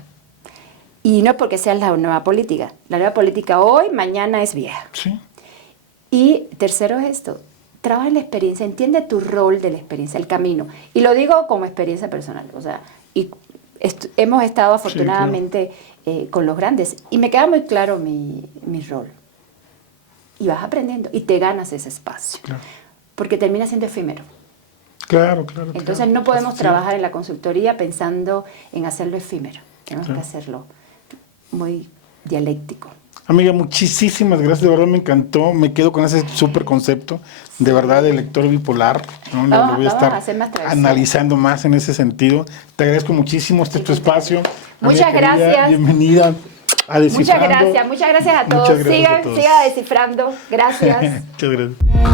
Y no es porque seas la nueva política. La nueva política hoy, mañana es vieja. Sí. Y tercero es esto. Trabaja en la experiencia, entiende tu rol de la experiencia, el camino. Y lo digo como experiencia personal. O sea, hemos estado afortunadamente con los grandes. Y me queda muy claro mi rol. Y vas aprendiendo y te ganas ese espacio. Claro. Porque termina siendo efímero. Claro. Entonces no podemos trabajar en la consultoría pensando en hacerlo efímero. Tenemos que hacerlo muy dialéctico. Amiga, muchísimas gracias, de verdad me encantó, me quedo con ese súper concepto, de verdad, de lector bipolar, ¿no? Lo voy a estar analizando más en ese sentido. Te agradezco muchísimo, este es tu espacio. Muchas gracias. Bienvenida a Descifrando. Muchas gracias a todos. Siga descifrando. Gracias. Muchas gracias.